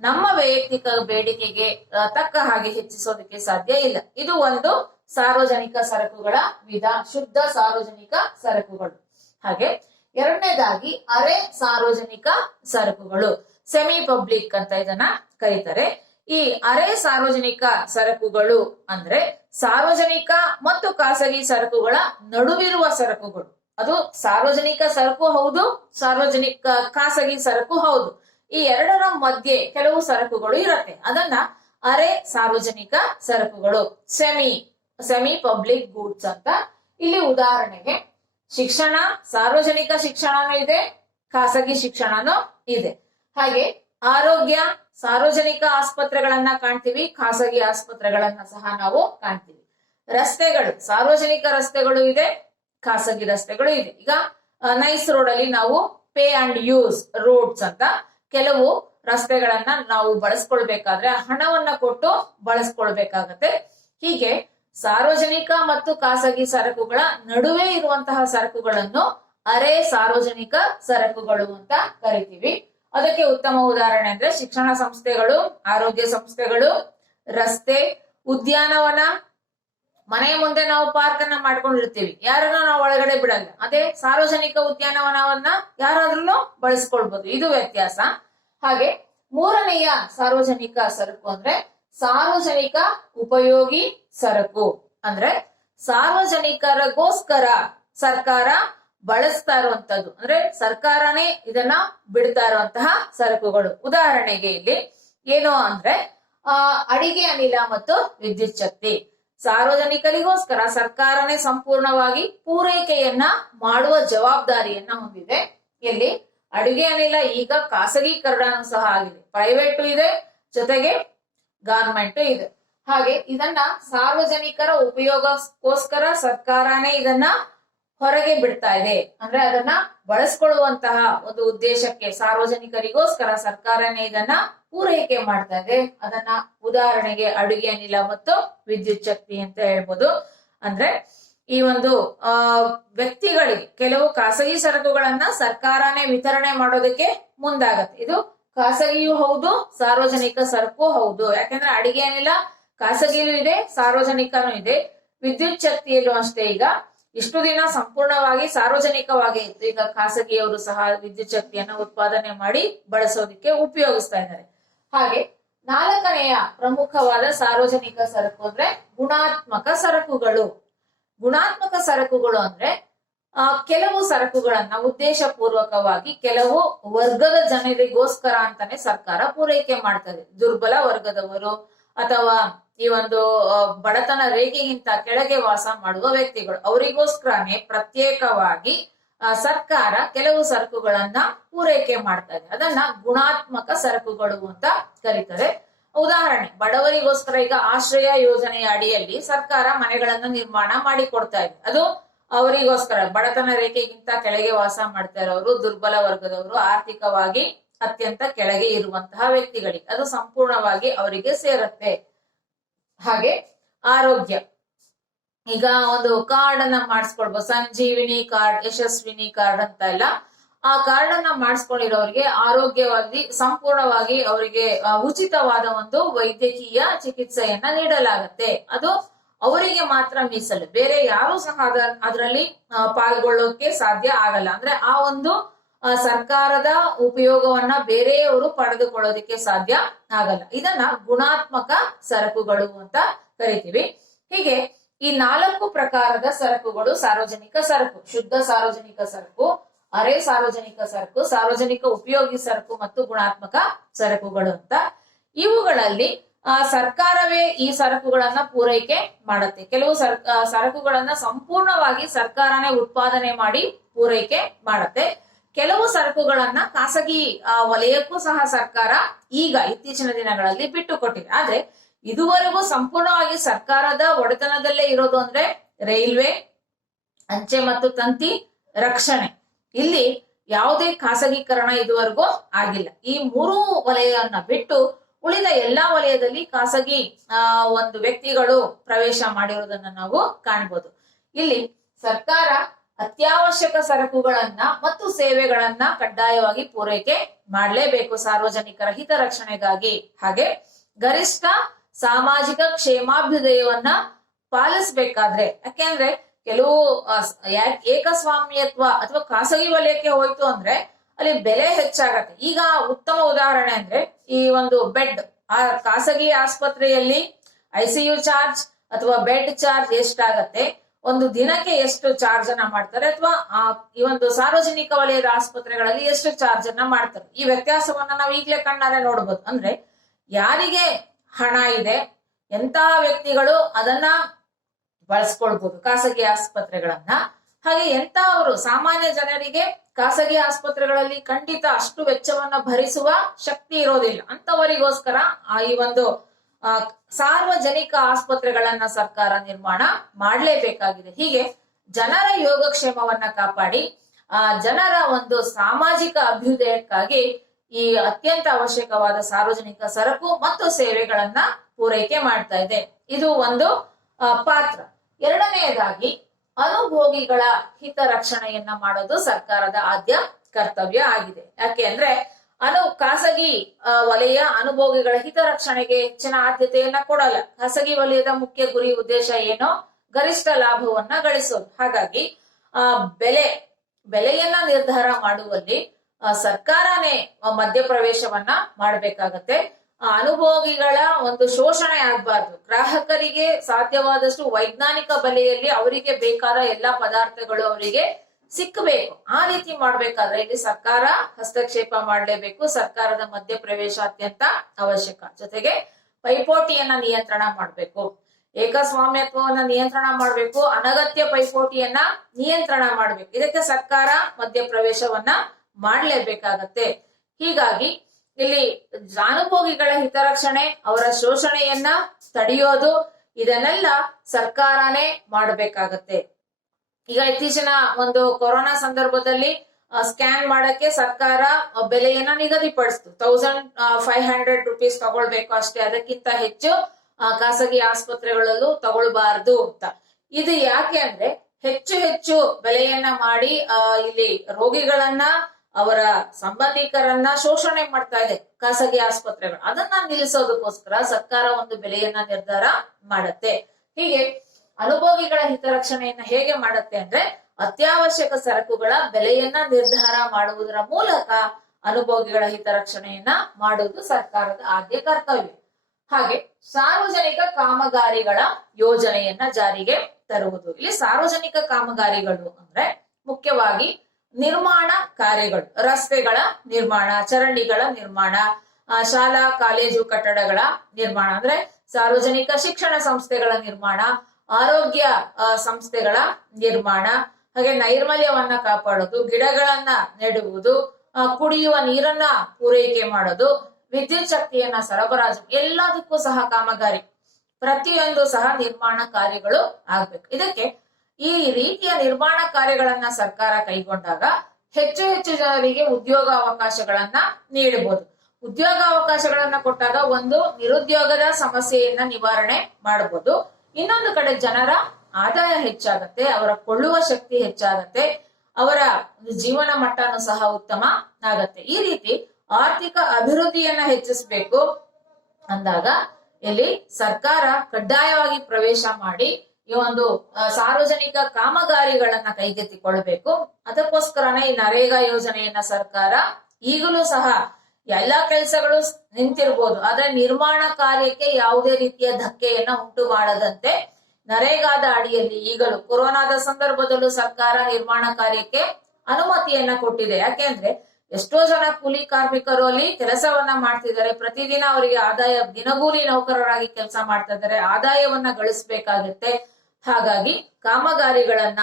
ನಮ್ಮ ವೈಯಕ್ತಿಕ ಬೇಡಿಕೆಗೆ ತಕ್ಕ ಹಾಗೆ ಹೆಚ್ಚಿಸೋದಕ್ಕೆ ಸಾಧ್ಯ ಇಲ್ಲ. ಇದು ಒಂದು ಸಾರ್ವಜನಿಕ ಸರಕುಗಳ ವಿಧ, ಶುದ್ಧ ಸಾರ್ವಜನಿಕ ಸರಕುಗಳು. ಹಾಗೆ ಎರಡನೇದಾಗಿ ಅರೆ ಸಾರ್ವಜನಿಕ ಸರಕುಗಳು, ಸೆಮಿ ಪಬ್ಲಿಕ್ ಅಂತ ಇದನ್ನ ಕರೀತಾರೆ. ಈ ಅರೆ ಸಾರ್ವಜನಿಕ ಸರಕುಗಳು ಅಂದ್ರೆ ಸಾರ್ವಜನಿಕ ಮತ್ತು ಖಾಸಗಿ ಸರಕುಗಳ ನಡುವಿರುವ ಸರಕುಗಳು. ಅದು ಸಾರ್ವಜನಿಕ ಸರಕು ಹೌದು, ಖಾಸಗಿ ಸರಕು ಹೌದು. ಈ ಎರಡರ ಮಧ್ಯೆ ಕೆಲವು ಸರಕುಗಳು ಇರತ್ತೆ. ಅದನ್ನ ಅರೆ ಸಾರ್ವಜನಿಕ ಸರಕುಗಳು, ಸೆಮಿ ಪಬ್ಲಿಕ್ ಗೂಡ್ಸ್ ಅಂತ. ಇಲ್ಲಿ ಉದಾಹರಣೆಗೆ ಶಿಕ್ಷಣ, ಸಾರ್ವಜನಿಕ ಶಿಕ್ಷಣನೂ ಇದೆ, ಖಾಸಗಿ ಶಿಕ್ಷಣನೂ ಇದೆ. ಹಾಗೆ ಆರೋಗ್ಯ, ಸಾರ್ವಜನಿಕ ಆಸ್ಪತ್ರೆಗಳನ್ನ ಕಾಣ್ತೀವಿ, ಖಾಸಗಿ ಆಸ್ಪತ್ರೆಗಳನ್ನ ಸಹ ನಾವು ಕಾಣ್ತೀವಿ. ರಸ್ತೆಗಳು, ಸಾರ್ವಜನಿಕ ರಸ್ತೆಗಳು ಇದೆ, ಖಾಸಗಿ ರಸ್ತೆಗಳು ಇದೆ. ಈಗ ನೈಸ್ ರೋಡ್ ಅಲ್ಲಿ ನಾವು ಪೇ ಅಂಡ್ ಯೂಸ್ ರೋಡ್ಸ್ ಅಂತ ಕೆಲವು ರಸ್ತೆಗಳನ್ನ ನಾವು ಬಳಸ್ಕೊಳ್ಬೇಕಾದ್ರೆ ಹಣವನ್ನ ಕೊಟ್ಟು ಬಳಸ್ಕೊಳ್ಬೇಕಾಗತ್ತೆ. ಹೀಗೆ ಸಾರ್ವಜನಿಕ ಮತ್ತು ಖಾಸಗಿ ಸರಕುಗಳ ನಡುವೆ ಇರುವಂತಹ ಸರಕುಗಳನ್ನು ಅರೆ ಸಾರ್ವಜನಿಕ ಸರಕುಗಳು ಅಂತ ಕರಿತೀವಿ. ಅದಕ್ಕೆ ಉತ್ತಮ ಉದಾಹರಣೆ ಅಂದ್ರೆ ಶಿಕ್ಷಣ ಸಂಸ್ಥೆಗಳು, ಆರೋಗ್ಯ ಸಂಸ್ಥೆಗಳು, ರಸ್ತೆ, ಉದ್ಯಾನವನ. ಮನೆಯ ಮುಂದೆ ನಾವು ಪಾರ್ಕ್ ಅನ್ನ ಮಾಡ್ಕೊಂಡಿರ್ತೀವಿ, ಯಾರನ್ನ ನಾವು ಒಳಗಡೆ ಬಿಡಲ್ಲ. ಅದೇ ಸಾರ್ವಜನಿಕ ಉದ್ಯಾನವನವನ್ನ ಯಾರಾದ್ರೂ ಬಳಸ್ಕೊಳ್ಬಹುದು. ಇದು ವ್ಯತ್ಯಾಸ. ಹಾಗೆ ಮೂರನೆಯ ಸಾರ್ವಜನಿಕ ಸರಕು ಅಂದ್ರೆ ಸಾರ್ವಜನಿಕ ಉಪಯೋಗಿ ಸರಕು. ಅಂದ್ರೆ ಸಾರ್ವಜನಿಕರಿಗೋಸ್ಕರ ಸರ್ಕಾರ ಬಳಸ್ತಾ ಇರುವಂತದ್ದು, ಅಂದ್ರೆ ಸರ್ಕಾರನೇ ಇದನ್ನ ಬಿಡ್ತಾ ಇರುವಂತಹ ಸರಕುಗಳು. ಉದಾಹರಣೆಗೆ ಇಲ್ಲಿ ಏನು ಅಂದ್ರೆ ಅಡಿಗೆ ಅನಿಲ ಮತ್ತು ವಿದ್ಯುತ್ ಶಕ್ತಿ. ಸಾರ್ವಜನಿಕರಿಗೋಸ್ಕರ ಸರ್ಕಾರನೇ ಸಂಪೂರ್ಣವಾಗಿ ಪೂರೈಕೆಯನ್ನ ಮಾಡುವ ಜವಾಬ್ದಾರಿಯನ್ನ ಹೊಂದಿದೆ. ಇಲ್ಲಿ ಅಡುಗೆ ಅನಿಲ ಈಗ ಖಾಸಗೀಕರಣ ಸಹ ಆಗಿದೆ, ಪ್ರೈವೇಟು ಇದೆ, ಜೊತೆಗೆ ಗವರ್ಮೆಂಟ್ ಇದೆ. ಹಾಗೆ ಇದನ್ನ ಸಾರ್ವಜನಿಕರ ಉಪಯೋಗಕ್ಕೋಸ್ಕರ ಸರ್ಕಾರನೇ ಇದನ್ನ ಹೊರಗೆ ಬಿಡ್ತಾ ಇದೆ. ಅಂದ್ರೆ ಅದನ್ನ ಬಳಸ್ಕೊಳ್ಳುವಂತಹ ಒಂದು ಉದ್ದೇಶಕ್ಕೆ ಸಾರ್ವಜನಿಕರಿಗೋಸ್ಕರ ಸರ್ಕಾರನೇ ಇದನ್ನ ಪೂರೈಕೆ ಮಾಡ್ತಾ ಇದೆ. ಅದನ್ನ ಉದಾಹರಣೆಗೆ ಅಡುಗೆ ಅನಿಲ ಮತ್ತು ವಿದ್ಯುತ್ ಶಕ್ತಿ ಅಂತ ಹೇಳ್ಬೋದು. ಅಂದ್ರೆ ಈ ಒಂದು ವ್ಯಕ್ತಿಗಳಿಗೆ ಕೆಲವು ಖಾಸಗಿ ಸರಕುಗಳನ್ನ ಸರ್ಕಾರನೇ ವಿತರಣೆ ಮಾಡೋದಕ್ಕೆ ಮುಂದಾಗತ್ತೆ. ಇದು ಖಾಸಗಿಯೂ ಹೌದು, ಸಾರ್ವಜನಿಕ ಸರಕು ಹೌದು. ಯಾಕಂದ್ರೆ ಅಡಿಗೆ ಅನಿಲ ಖಾಸಗಿಯೂ ಇದೆ, ಸಾರ್ವಜನಿಕನೂ ಇದೆ. ವಿದ್ಯುತ್ ಶಕ್ತಿಯಲ್ಲೂ ಅಷ್ಟೇ. ಈಗ ಇಷ್ಟು ದಿನ ಸಂಪೂರ್ಣವಾಗಿ ಸಾರ್ವಜನಿಕವಾಗಿ ಇತ್ತು, ಈಗ ಖಾಸಗಿಯವರು ಸಹ ವಿದ್ಯುತ್ ಶಕ್ತಿಯನ್ನ ಉತ್ಪಾದನೆ ಮಾಡಿ ಬಳಸೋದಿಕ್ಕೆ ಉಪಯೋಗಿಸ್ತಾ ಇದ್ದಾರೆ. ಹಾಗೆ ನಾಲ್ಕನೆಯ ಪ್ರಮುಖವಾದ ಸಾರ್ವಜನಿಕ ಸರಕು ಅಂದ್ರೆ ಗುಣಾತ್ಮಕ ಸರಕುಗಳು. ಗುಣಾತ್ಮಕ ಸರಕುಗಳು ಅಂದ್ರೆ ಕೆಲವು ಸರಕುಗಳನ್ನ ಉದ್ದೇಶ ಪೂರ್ವಕವಾಗಿ ಕೆಲವು ವರ್ಗದ ಜನರಿಗೋಸ್ಕರ ಅಂತಾನೆ ಸರ್ಕಾರ ಪೂರೈಕೆ ಮಾಡ್ತದೆ. ದುರ್ಬಲ ವರ್ಗದವರು ಅಥವಾ ಈ ಒಂದು ಬಡತನ ರೇಖೆಗಿಂತ ಕೆಳಗೆ ವಾಸ ಮಾಡುವ ವ್ಯಕ್ತಿಗಳು, ಅವರಿಗೋಸ್ಕರನೇ ಪ್ರತ್ಯೇಕವಾಗಿ ಸರ್ಕಾರ ಕೆಲವು ಸರಕುಗಳನ್ನ ಪೂರೈಕೆ ಮಾಡ್ತಾ ಇದೆ. ಅದನ್ನ ಗುಣಾತ್ಮಕ ಸರಕುಗಳು ಅಂತ ಕರೀತಾರೆ. ಉದಾಹರಣೆ, ಬಡವರಿಗೋಸ್ಕರ ಈಗ ಆಶ್ರಯ ಯೋಜನೆಯ ಅಡಿಯಲ್ಲಿ ಸರ್ಕಾರ ಮನೆಗಳನ್ನ ನಿರ್ಮಾಣ ಮಾಡಿ ಕೊಡ್ತಾ ಇದೆ. ಅದು ಅವರಿಗೋಸ್ಕರ, ಬಡತನ ರೇಖೆಗಿಂತ ಕೆಳಗೆ ವಾಸ ಮಾಡ್ತಾ ಇರೋರು, ದುರ್ಬಲ ವರ್ಗದವರು, ಆರ್ಥಿಕವಾಗಿ ಅತ್ಯಂತ ಕೆಳಗೆ ಇರುವಂತಹ ವ್ಯಕ್ತಿಗಳಿಗೆ ಅದು ಸಂಪೂರ್ಣವಾಗಿ ಅವರಿಗೆ ಸೇರುತ್ತೆ. ಹಾಗೆ ಆರೋಗ್ಯ, ಈಗ ಒಂದು ಕಾರ್ಡ್ ಅನ್ನ ಮಾಡಿಸ್ಕೊಳ್ಬಹುದು, ಸಂಜೀವಿನಿ ಕಾರ್ಡ್, ಯಶಸ್ವಿನಿ ಕಾರ್ಡ್ ಅಂತ ಎಲ್ಲ. ಆ ಕಾರ್ಡ್ ಅನ್ನ ಮಾಡಿಸ್ಕೊಂಡಿರೋರಿಗೆ ಆರೋಗ್ಯವಾಗಿ ಸಂಪೂರ್ಣವಾಗಿ ಅವರಿಗೆ ಉಚಿತವಾದ ಒಂದು ವೈದ್ಯಕೀಯ ಚಿಕಿತ್ಸೆಯನ್ನ ನೀಡಲಾಗತ್ತೆ. ಅದು ಅವರಿಗೆ ಮಾತ್ರ ಮೀಸಲು, ಬೇರೆ ಯಾರು ಸಹ ಅದರಲ್ಲಿ ಪಾಲ್ಗೊಳ್ಳೋಕೆ ಸಾಧ್ಯ ಆಗಲ್ಲ. ಅಂದ್ರೆ ಆ ಒಂದು ಸರ್ಕಾರದ ಉಪಯೋಗವನ್ನ ಬೇರೆಯವರು ಪಡೆದುಕೊಳ್ಳೋದಕ್ಕೆ ಸಾಧ್ಯ ಆಗಲ್ಲ. ಇದನ್ನ ಗುಣಾತ್ಮಕ ಸರಕುಗಳು ಅಂತ ಕರಿತೀವಿ. ಹೀಗೆ ಈ 4 ಪ್ರಕಾರದ ಸರಕುಗಳು ಸಾರ್ವಜನಿಕ ಸರಕು: ಶುದ್ಧ ಸಾರ್ವಜನಿಕ ಸರಕು, ಅರೆ ಸಾರ್ವಜನಿಕ ಸರಕು, ಸಾರ್ವಜನಿಕ ಉಪಯೋಗಿ ಸರಕು ಮತ್ತು ಗುಣಾತ್ಮಕ ಸರಕುಗಳು ಅಂತ. ಇವುಗಳಲ್ಲಿ ಸರ್ಕಾರವೇ ಈ ಸರಕುಗಳನ್ನ ಪೂರೈಕೆ ಮಾಡುತ್ತೆ. ಕೆಲವು ಸರಕುಗಳನ್ನ ಸಂಪೂರ್ಣವಾಗಿ ಸರ್ಕಾರನೇ ಉತ್ಪಾದನೆ ಮಾಡಿ ಪೂರೈಕೆ ಮಾಡುತ್ತೆ. ಕೆಲವು ಸರಕುಗಳನ್ನ ಖಾಸಗಿ ವಲಯಕ್ಕೂ ಸಹ ಸರ್ಕಾರ ಈಗ ಇತ್ತೀಚಿನ ದಿನಗಳಲ್ಲಿ ಬಿಟ್ಟು ಕೊಟ್ಟಿದೆ. ಆದ್ರೆ ಇದುವರೆಗೂ ಸಂಪೂರ್ಣವಾಗಿ ಸರ್ಕಾರದ ಒಡೆತನದಲ್ಲೇ ಇರೋದು ಅಂದ್ರೆ ರೈಲ್ವೆ, ಅಂಚೆ ಮತ್ತು ತಂತಿ ರಕ್ಷಣೆ. ಇಲ್ಲಿ ಯಾವುದೇ ಖಾಸಗೀಕರಣ ಇದುವರೆಗೂ ಆಗಿಲ್ಲ. ಈ 3 ವಲಯವನ್ನ ಬಿಟ್ಟು ಉಳಿದ ಎಲ್ಲಾ ವಲಯದಲ್ಲಿ ಖಾಸಗಿ ಒಂದು ವ್ಯಕ್ತಿಗಳು ಪ್ರವೇಶ ಮಾಡಿರೋದನ್ನ ನಾವು ಕಾಣ್ಬೋದು. ಇಲ್ಲಿ ಸರ್ಕಾರ ಅತ್ಯವಶ್ಯಕ ಸರಕುಗಳನ್ನ ಮತ್ತು ಸೇವೆಗಳನ್ನ ಕಡ್ಡಾಯವಾಗಿ ಪೂರೈಕೆ ಮಾಡಲೇಬೇಕು ಸಾರ್ವಜನಿಕರ ಹಿತರಕ್ಷಣೆಗಾಗಿ. ಹಾಗೆ ಗರಿಷ್ಠ ಸಾಮಾಜಿಕ ಕ್ಷೇಮಾಭ್ಯುದಯವನ್ನ ಪಾಲಿಸಬೇಕಾದ್ರೆ, ಯಾಕೆಂದ್ರೆ ಕೆಲವು ಏಕಸ್ವಾಮ್ಯತ್ವ ಅಥವಾ ಖಾಸಗಿ ವಲಯಕ್ಕೆ ಹೋಯ್ತು ಅಂದ್ರೆ ಅಲ್ಲಿ ಬೆಲೆ ಹೆಚ್ಚಾಗತ್ತೆ. ಈಗ ಉತ್ತಮ ಉದಾಹರಣೆ ಅಂದ್ರೆ ಈ ಒಂದು ಬೆಡ್, ಆ ಖಾಸಗಿ ಆಸ್ಪತ್ರೆಯಲ್ಲಿ ICU ಚಾರ್ಜ್ ಅಥವಾ ಬೆಡ್ ಚಾರ್ಜ್ ಎಷ್ಟಾಗತ್ತೆ, ಒಂದು ದಿನಕ್ಕೆ ಎಷ್ಟು ಚಾರ್ಜ್ ಅನ್ನ ಮಾಡ್ತಾರೆ, ಅಥವಾ ಈ ಒಂದು ಸಾರ್ವಜನಿಕ ವಲಯದ ಆಸ್ಪತ್ರೆಗಳಲ್ಲಿ ಎಷ್ಟು ಚಾರ್ಜ್ ಅನ್ನ ಮಾಡ್ತಾರೆ. ಈ ವ್ಯತ್ಯಾಸವನ್ನ ನಾವು ಈಗಲೇ ಕಣ್ಣಾರೆ ನೋಡ್ಬೋದು. ಅಂದ್ರೆ ಯಾರಿಗೆ ಹಣ ಇದೆ, ಎಂತಹ ವ್ಯಕ್ತಿಗಳು ಅದನ್ನ ಬಳಸ್ಕೊಳ್ಬಹುದು ಖಾಸಗಿ ಆಸ್ಪತ್ರೆಗಳನ್ನ. ಹಾಗೆ ಎಂತಹವರು ಸಾಮಾನ್ಯ ಜನರಿಗೆ ಖಾಸಗಿ ಆಸ್ಪತ್ರೆಗಳಲ್ಲಿ ಖಂಡಿತ ಅಷ್ಟು ವೆಚ್ಚವನ್ನ ಭರಿಸುವ ಶಕ್ತಿ ಇರೋದಿಲ್ಲ. ಅಂತವರಿಗೋಸ್ಕರ ಈ ಒಂದು ಸಾರ್ವಜನಿಕ ಆಸ್ಪತ್ರೆಗಳನ್ನ ಸರ್ಕಾರ ನಿರ್ಮಾಣ ಮಾಡಲೇಬೇಕಾಗಿದೆ. ಹೀಗೆ ಜನರ ಯೋಗಕ್ಷೇಮವನ್ನ ಕಾಪಾಡಿ ಜನರ ಒಂದು ಸಾಮಾಜಿಕ ಅಭ್ಯುದಯಕ್ಕಾಗಿ ಈ ಅತ್ಯಂತ ಅವಶ್ಯಕವಾದ ಸಾರ್ವಜನಿಕ ಸರಕು ಮತ್ತು ಸೇವೆಗಳನ್ನ ಪೂರೈಕೆ ಮಾಡ್ತಾ ಇದೆ. ಇದು ಒಂದು ಪಾತ್ರ. ಎರಡನೆಯದಾಗಿ ಅನುಭೋಗಿಗಳ ಹಿತರಕ್ಷಣೆಯನ್ನ ಮಾಡೋದು ಸರ್ಕಾರದ ಆದ್ಯ ಕರ್ತವ್ಯ ಆಗಿದೆ. ಯಾಕೆ ಅಂದ್ರೆ ಖಾಸಗಿ ವಲಯ ಅನುಭೋಗಿಗಳ ಹಿತರಕ್ಷಣೆಗೆ ಹೆಚ್ಚಿನ ಆದ್ಯತೆಯನ್ನ ಕೊಡಲ್ಲ. ಖಾಸಗಿ ವಲಯದ ಮುಖ್ಯ ಗುರಿ ಉದ್ದೇಶ ಏನೋ ಗರಿಷ್ಠ ಲಾಭವನ್ನ ಗಳಿಸೋದು. ಹಾಗಾಗಿ ಬೆಲೆಯನ್ನ ನಿರ್ಧಾರ ಮಾಡುವಲ್ಲಿ ಸರ್ಕಾರನೇ ಮಧ್ಯಪ್ರವೇಶವನ್ನ ಮಾಡ್ಬೇಕಾಗತ್ತೆ. ಅನುಭೋಗಿಗಳ ಒಂದು ಶೋಷಣೆ ಆಗ್ಬಾರ್ದು. ಗ್ರಾಹಕರಿಗೆ ಸಾಧ್ಯವಾದಷ್ಟು ವೈಜ್ಞಾನಿಕ ಬೆಲೆಯಲ್ಲಿ ಅವರಿಗೆ ಬೇಕಾದ ಎಲ್ಲಾ ಪದಾರ್ಥಗಳು ಅವರಿಗೆ ಸಿಕ್ಕಬೇಕು. ಆ ರೀತಿ ಮಾಡ್ಬೇಕಾದ್ರೆ ಇಲ್ಲಿ ಸರ್ಕಾರ ಹಸ್ತಕ್ಷೇಪ ಮಾಡಲೇಬೇಕು. ಸರ್ಕಾರದ ಮಧ್ಯಪ್ರವೇಶ ಅತ್ಯಂತ ಅವಶ್ಯಕ. ಜೊತೆಗೆ ಪೈಪೋಟಿಯನ್ನ ನಿಯಂತ್ರಣ ಮಾಡ್ಬೇಕು, ಏಕಸ್ವಾಮ್ಯತ್ವವನ್ನ ನಿಯಂತ್ರಣ ಮಾಡ್ಬೇಕು, ಅನಗತ್ಯ ಪೈಪೋಟಿಯನ್ನ ನಿಯಂತ್ರಣ ಮಾಡ್ಬೇಕು. ಇದಕ್ಕೆ ಸರ್ಕಾರ ಮಧ್ಯಪ್ರವೇಶವನ್ನ ಮಾಡ್ಲೇಬೇಕಾಗತ್ತೆ. ಹೀಗಾಗಿ ಇಲ್ಲಿ ಅನುಭೋಗಿಗಳ ಹಿತರಕ್ಷಣೆ, ಅವರ ಶೋಷಣೆಯನ್ನ ತಡೆಯೋದು, ಇದನ್ನೆಲ್ಲ ಸರ್ಕಾರನೇ ಮಾಡಬೇಕಾಗತ್ತೆ. ಈಗ ಇತ್ತೀಚಿನ ಒಂದು ಕೊರೋನಾ ಸಂದರ್ಭದಲ್ಲಿ ಸ್ಕ್ಯಾನ್ ಮಾಡಕ್ಕೆ ಸರ್ಕಾರ ಬೆಲೆಯನ್ನ ನಿಗದಿಪಡಿಸ್ತು. 1500 ರೂಪೀಸ್ ತಗೊಳ್ಬೇಕು ಅಷ್ಟೇ, ಅದಕ್ಕಿಂತ ಹೆಚ್ಚು ಖಾಸಗಿ ಆಸ್ಪತ್ರೆಗಳಲ್ಲೂ ತಗೊಳ್ಬಾರ್ದು ಅಂತ. ಇದು ಯಾಕೆ ಅಂದ್ರೆ ಹೆಚ್ಚು ಹೆಚ್ಚು ಬೆಲೆಯನ್ನ ಮಾಡಿ ಇಲ್ಲಿ ರೋಗಿಗಳನ್ನ, ಅವರ ಸಂಬಂಧಿಕರನ್ನ ಶೋಷಣೆ ಮಾಡ್ತಾ ಇದೆ ಖಾಸಗಿ ಆಸ್ಪತ್ರೆಗಳು. ಅದನ್ನ ನಿಲ್ಲಿಸೋದಕ್ಕೋಸ್ಕರ ಸರ್ಕಾರ ಒಂದು ಬೆಲೆಯನ್ನ ನಿರ್ಧಾರ ಮಾಡತ್ತೆ. ಹೀಗೆ ಅನುಭೋಗಿಗಳ ಹಿತರಕ್ಷಣೆಯನ್ನ ಹೇಗೆ ಮಾಡತ್ತೆ ಅಂದ್ರೆ ಅತ್ಯವಶ್ಯಕ ಸರಕುಗಳ ಬೆಲೆಯನ್ನ ನಿರ್ಧಾರ ಮಾಡುವುದರ ಮೂಲಕ ಅನುಭೋಗಿಗಳ ಹಿತರಕ್ಷಣೆಯನ್ನ ಮಾಡುವುದು ಸರ್ಕಾರದ ಆದ್ಯ ಕರ್ತವ್ಯ. ಹಾಗೆ ಸಾರ್ವಜನಿಕ ಕಾಮಗಾರಿಗಳ ಯೋಜನೆಯನ್ನ ಜಾರಿಗೆ ತರುವುದು. ಇಲ್ಲಿ ಸಾರ್ವಜನಿಕ ಕಾಮಗಾರಿಗಳು ಅಂದ್ರೆ ಮುಖ್ಯವಾಗಿ ನಿರ್ಮಾಣ ಕಾರ್ಯಗಳು, ರಸ್ತೆಗಳ ನಿರ್ಮಾಣ, ಚರಂಡಿಗಳ ನಿರ್ಮಾಣ, ಶಾಲಾ ಕಾಲೇಜು ಕಟ್ಟಡಗಳ ನಿರ್ಮಾಣ, ಅಂದ್ರೆ ಸಾರ್ವಜನಿಕ ಶಿಕ್ಷಣ ಸಂಸ್ಥೆಗಳ ನಿರ್ಮಾಣ, ಆರೋಗ್ಯ ಸಂಸ್ಥೆಗಳ ನಿರ್ಮಾಣ, ಹಾಗೆ ನೈರ್ಮಲ್ಯವನ್ನ ಕಾಪಾಡೋದು, ಗಿಡಗಳನ್ನ ನೆಡುವುದು, ಕುಡಿಯುವ ನೀರನ್ನ ಪೂರೈಕೆ ಮಾಡೋದು, ವಿದ್ಯುತ್ ಶಕ್ತಿಯನ್ನ ಸರಬರಾಜು, ಎಲ್ಲದಕ್ಕೂ ಸಹ ಕಾಮಗಾರಿ, ಪ್ರತಿಯೊಂದು ಸಹ ನಿರ್ಮಾಣ ಕಾರ್ಯಗಳು ಆಗ್ಬೇಕು. ಇದಕ್ಕೆ ಈ ರೀತಿಯ ನಿರ್ಮಾಣ ಕಾರ್ಯಗಳನ್ನ ಸರ್ಕಾರ ಕೈಗೊಂಡಾಗ ಹೆಚ್ಚು ಹೆಚ್ಚು ಜನರಿಗೆ ಉದ್ಯೋಗಾವಕಾಶಗಳನ್ನ ನೀಡಬಹುದು. ಉದ್ಯೋಗಾವಕಾಶಗಳನ್ನ ಕೊಟ್ಟಾಗ ಒಂದು ನಿರುದ್ಯೋಗದ ಸಮಸ್ಯೆಯನ್ನ ನಿವಾರಣೆ ಮಾಡಬಹುದು. ಇನ್ನೊಂದು ಕಡೆ ಜನರ ಆದಾಯ ಹೆಚ್ಚಾಗತ್ತೆ, ಅವರ ಕೊಳ್ಳುವ ಶಕ್ತಿ ಹೆಚ್ಚಾಗತ್ತೆ, ಅವರ ಜೀವನ ಮಟ್ಟನೂ ಸಹ ಉತ್ತಮ ಆಗತ್ತೆ. ಈ ರೀತಿ ಆರ್ಥಿಕ ಅಭಿವೃದ್ಧಿಯನ್ನ ಹೆಚ್ಚಿಸಬೇಕು ಅಂದಾಗ ಇಲ್ಲಿ ಸರ್ಕಾರ ಕಡ್ಡಾಯವಾಗಿ ಪ್ರವೇಶ ಮಾಡಿ ಈ ಒಂದು ಸಾರ್ವಜನಿಕ ಕಾಮಗಾರಿಗಳನ್ನ ಕೈಗೆತ್ತಿಕೊಳ್ಬೇಕು. ಅದಕ್ಕೋಸ್ಕರನೇ ಈ ನರೇಗಾ ಯೋಜನೆಯನ್ನ ಸರ್ಕಾರ ಈಗಲೂ ಸಹ ಎಲ್ಲಾ ಕೆಲಸಗಳು ನಿಂತಿರ್ಬೋದು, ಆದ್ರೆ ನಿರ್ಮಾಣ ಕಾರ್ಯಕ್ಕೆ ಯಾವುದೇ ರೀತಿಯ ಧಕ್ಕೆಯನ್ನ ಉಂಟು ಮಾಡದಂತೆ ನರೇಗಾದ ಅಡಿಯಲ್ಲಿ ಈಗಲೂ ಕೊರೋನಾದ ಸಂದರ್ಭದಲ್ಲೂ ಸರ್ಕಾರ ನಿರ್ಮಾಣ ಕಾರ್ಯಕ್ಕೆ ಅನುಮತಿಯನ್ನ ಕೊಟ್ಟಿದೆ. ಯಾಕೆಂದ್ರೆ ಎಷ್ಟೋ ಜನ ಕೂಲಿ ಕಾರ್ಮಿಕರು ಅಲ್ಲಿ ಕೆಲಸವನ್ನ ಮಾಡ್ತಿದ್ದಾರೆ, ಪ್ರತಿದಿನ ಅವರಿಗೆ ಆದಾಯ, ದಿನಗೂಲಿ ನೌಕರರಾಗಿ ಕೆಲಸ ಮಾಡ್ತಾ ಇದ್ದಾರೆ, ಆದಾಯವನ್ನ ಗಳಿಸ್ಬೇಕಾಗತ್ತೆ. ಹಾಗಾಗಿ ಕಾಮಗಾರಿಗಳನ್ನ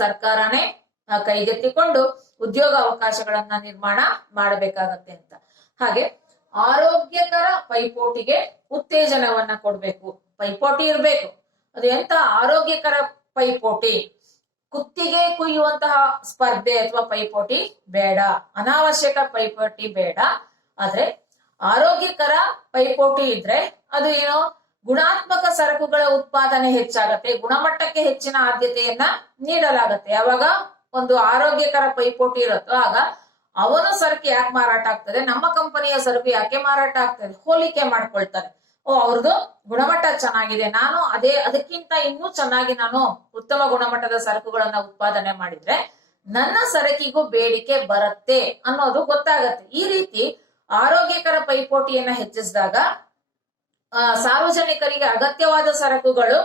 ಸರ್ಕಾರನೇ ಕೈಗೆತ್ತಿಕೊಂಡು ಉದ್ಯೋಗ ಅವಕಾಶಗಳನ್ನ ನಿರ್ಮಾಣ ಮಾಡಬೇಕಾಗತ್ತೆ ಅಂತ. ಹಾಗೆ ಆರೋಗ್ಯಕರ ಪೈಪೋಟಿಗೆ ಉತ್ತೇಜನವನ್ನ ಕೊಡ್ಬೇಕು. ಪೈಪೋಟಿ ಇರ್ಬೇಕು. ಅದು ಎಂತ ಆರೋಗ್ಯಕರ ಪೈಪೋಟಿ? ಕುತ್ತಿಗೆ ಕುಯ್ಯುವಂತಹ ಸ್ಪರ್ಧೆ ಅಥವಾ ಪೈಪೋಟಿ ಬೇಡ, ಅನಾವಶ್ಯಕ ಪೈಪೋಟಿ ಬೇಡ. ಆದ್ರೆ ಆರೋಗ್ಯಕರ ಪೈಪೋಟಿ ಇದ್ರೆ ಅದು ಏನೋ ಗುಣಾತ್ಮಕ ಸರಕುಗಳ ಉತ್ಪಾದನೆ ಹೆಚ್ಚಾಗತ್ತೆ, ಗುಣಮಟ್ಟಕ್ಕೆ ಹೆಚ್ಚಿನ ಆದ್ಯತೆಯನ್ನ ನೀಡಲಾಗತ್ತೆ. ಯಾವಾಗ ಒಂದು ಆರೋಗ್ಯಕರ ಪೈಪೋಟಿ ಇರುತ್ತೋ ಆಗ ಅವನ ಸರಕು ಯಾಕೆ ಮಾರಾಟ ಆಗ್ತದೆ, ನಮ್ಮ ಕಂಪನಿಯ ಸರಕು ಯಾಕೆ ಮಾರಾಟ ಆಗ್ತದೆ, ಹೋಲಿಕೆ ಮಾಡ್ಕೊಳ್ತಾರೆ. ಅವ್ರದ್ದು ಗುಣಮಟ್ಟ ಚೆನ್ನಾಗಿದೆ, ನಾನು ಅದಕ್ಕಿಂತ ಇನ್ನೂ ಚೆನ್ನಾಗಿ ನಾನು ಉತ್ತಮ ಗುಣಮಟ್ಟದ ಸರಕುಗಳನ್ನ ಉತ್ಪಾದನೆ ಮಾಡಿದ್ರೆ ನನ್ನ ಸರಕಿಗೂ ಬೇಡಿಕೆ ಬರುತ್ತೆ ಅನ್ನೋದು ಗೊತ್ತಾಗತ್ತೆ. ಈ ರೀತಿ ಆರೋಗ್ಯಕರ ಪೈಪೋಟಿಯನ್ನ ಹೆಚ್ಚಿಸಿದಾಗ ಸಾರ್ವಜನಿಕರಿಗೆ ಅಗತ್ಯವಾದ ಸರಕುಗಳು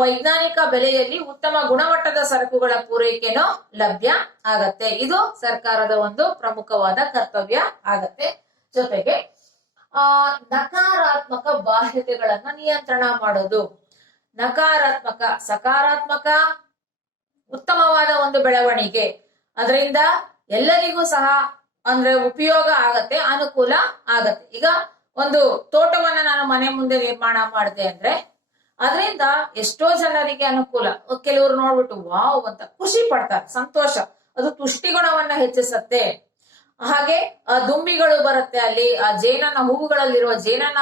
ವೈಜ್ಞಾನಿಕ ಬೆಲೆಯಲ್ಲಿ ಉತ್ತಮ ಗುಣಮಟ್ಟದ ಸರಕುಗಳ ಪೂರೈಕೆನೂ ಲಭ್ಯ ಆಗತ್ತೆ. ಇದು ಸರ್ಕಾರದ ಒಂದು ಪ್ರಮುಖವಾದ ಕರ್ತವ್ಯ ಆಗತ್ತೆ. ಜೊತೆಗೆ ನಕಾರಾತ್ಮಕ ಬಾಧ್ಯತೆಗಳನ್ನ ನಿಯಂತ್ರಣ ಮಾಡೋದು. ನಕಾರಾತ್ಮಕ, ಸಕಾರಾತ್ಮಕ ಉತ್ತಮವಾದ ಒಂದು ಬೆಳವಣಿಗೆ, ಅದರಿಂದ ಎಲ್ಲರಿಗೂ ಸಹ ಅಂದ್ರೆ ಉಪಯೋಗ ಆಗತ್ತೆ, ಅನುಕೂಲ ಆಗತ್ತೆ. ಈಗ ಒಂದು ತೋಟವನ್ನ ನಾನು ಮನೆ ಮುಂದೆ ನಿರ್ಮಾಣ ಮಾಡಿದೆ ಅಂದ್ರೆ ಅದರಿಂದ ಎಷ್ಟೋ ಜನರಿಗೆ ಅನುಕೂಲ. ಕೆಲವರು ನೋಡ್ಬಿಟ್ಟು ವಾವ್ ಅಂತ ಖುಷಿ ಪಡ್ತಾರೆ, ಸಂತೋಷ. ಅದು ತುಷ್ಟಿಗುಣವನ್ನ ಹೆಚ್ಚಿಸತ್ತೆ. ಹಾಗೆ ದುಂಬಿಗಳು ಬರುತ್ತೆ, ಅಲ್ಲಿ ಆ ಜೇನನ ಹೂವುಗಳಲ್ಲಿರುವ ಜೇನನ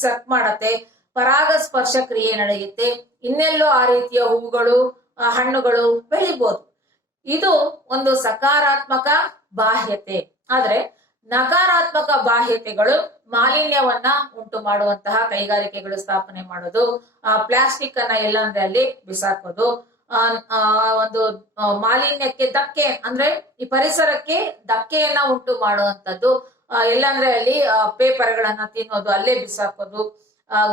ಸಕ್ ಮಾಡತ್ತೆ, ಪರಾಗ ಸ್ಪರ್ಶ ಕ್ರಿಯೆ ನಡೆಯುತ್ತೆ, ಇನ್ನೆಲ್ಲೋ ಆ ರೀತಿಯ ಹೂವುಗಳು ಹಣ್ಣುಗಳು ಬೆಳಿಬಹುದು. ಇದು ಒಂದು ಸಕಾರಾತ್ಮಕ ಬಾಹ್ಯತೆ. ಆದ್ರೆ ನಕಾರಾತ್ಮಕ ಬಾಹ್ಯತೆಗಳು ಮಾಲಿನ್ಯವನ್ನ ಉಂಟು ಮಾಡುವಂತಹ ಕೈಗಾರಿಕೆಗಳು ಸ್ಥಾಪನೆ ಮಾಡೋದು, ಪ್ಲಾಸ್ಟಿಕ್ ಅನ್ನ ಎಲ್ಲಂದ್ರೆ ಅಲ್ಲಿ ಬಿಸಾಕೋದು, ಒಂದು ಮಾಲಿನ್ಯಕ್ಕೆ ಧಕ್ಕೆ ಅಂದ್ರೆ ಈ ಪರಿಸರಕ್ಕೆ ಧಕ್ಕೆಯನ್ನ ಉಂಟು ಮಾಡುವಂತದ್ದು, ಎಲ್ಲಂದ್ರೆ ಅಲ್ಲಿ ಪೇಪರ್ಗಳನ್ನ ತಿನ್ನೋದು, ಅಲ್ಲೇ ಬಿಸಾಕೋದು,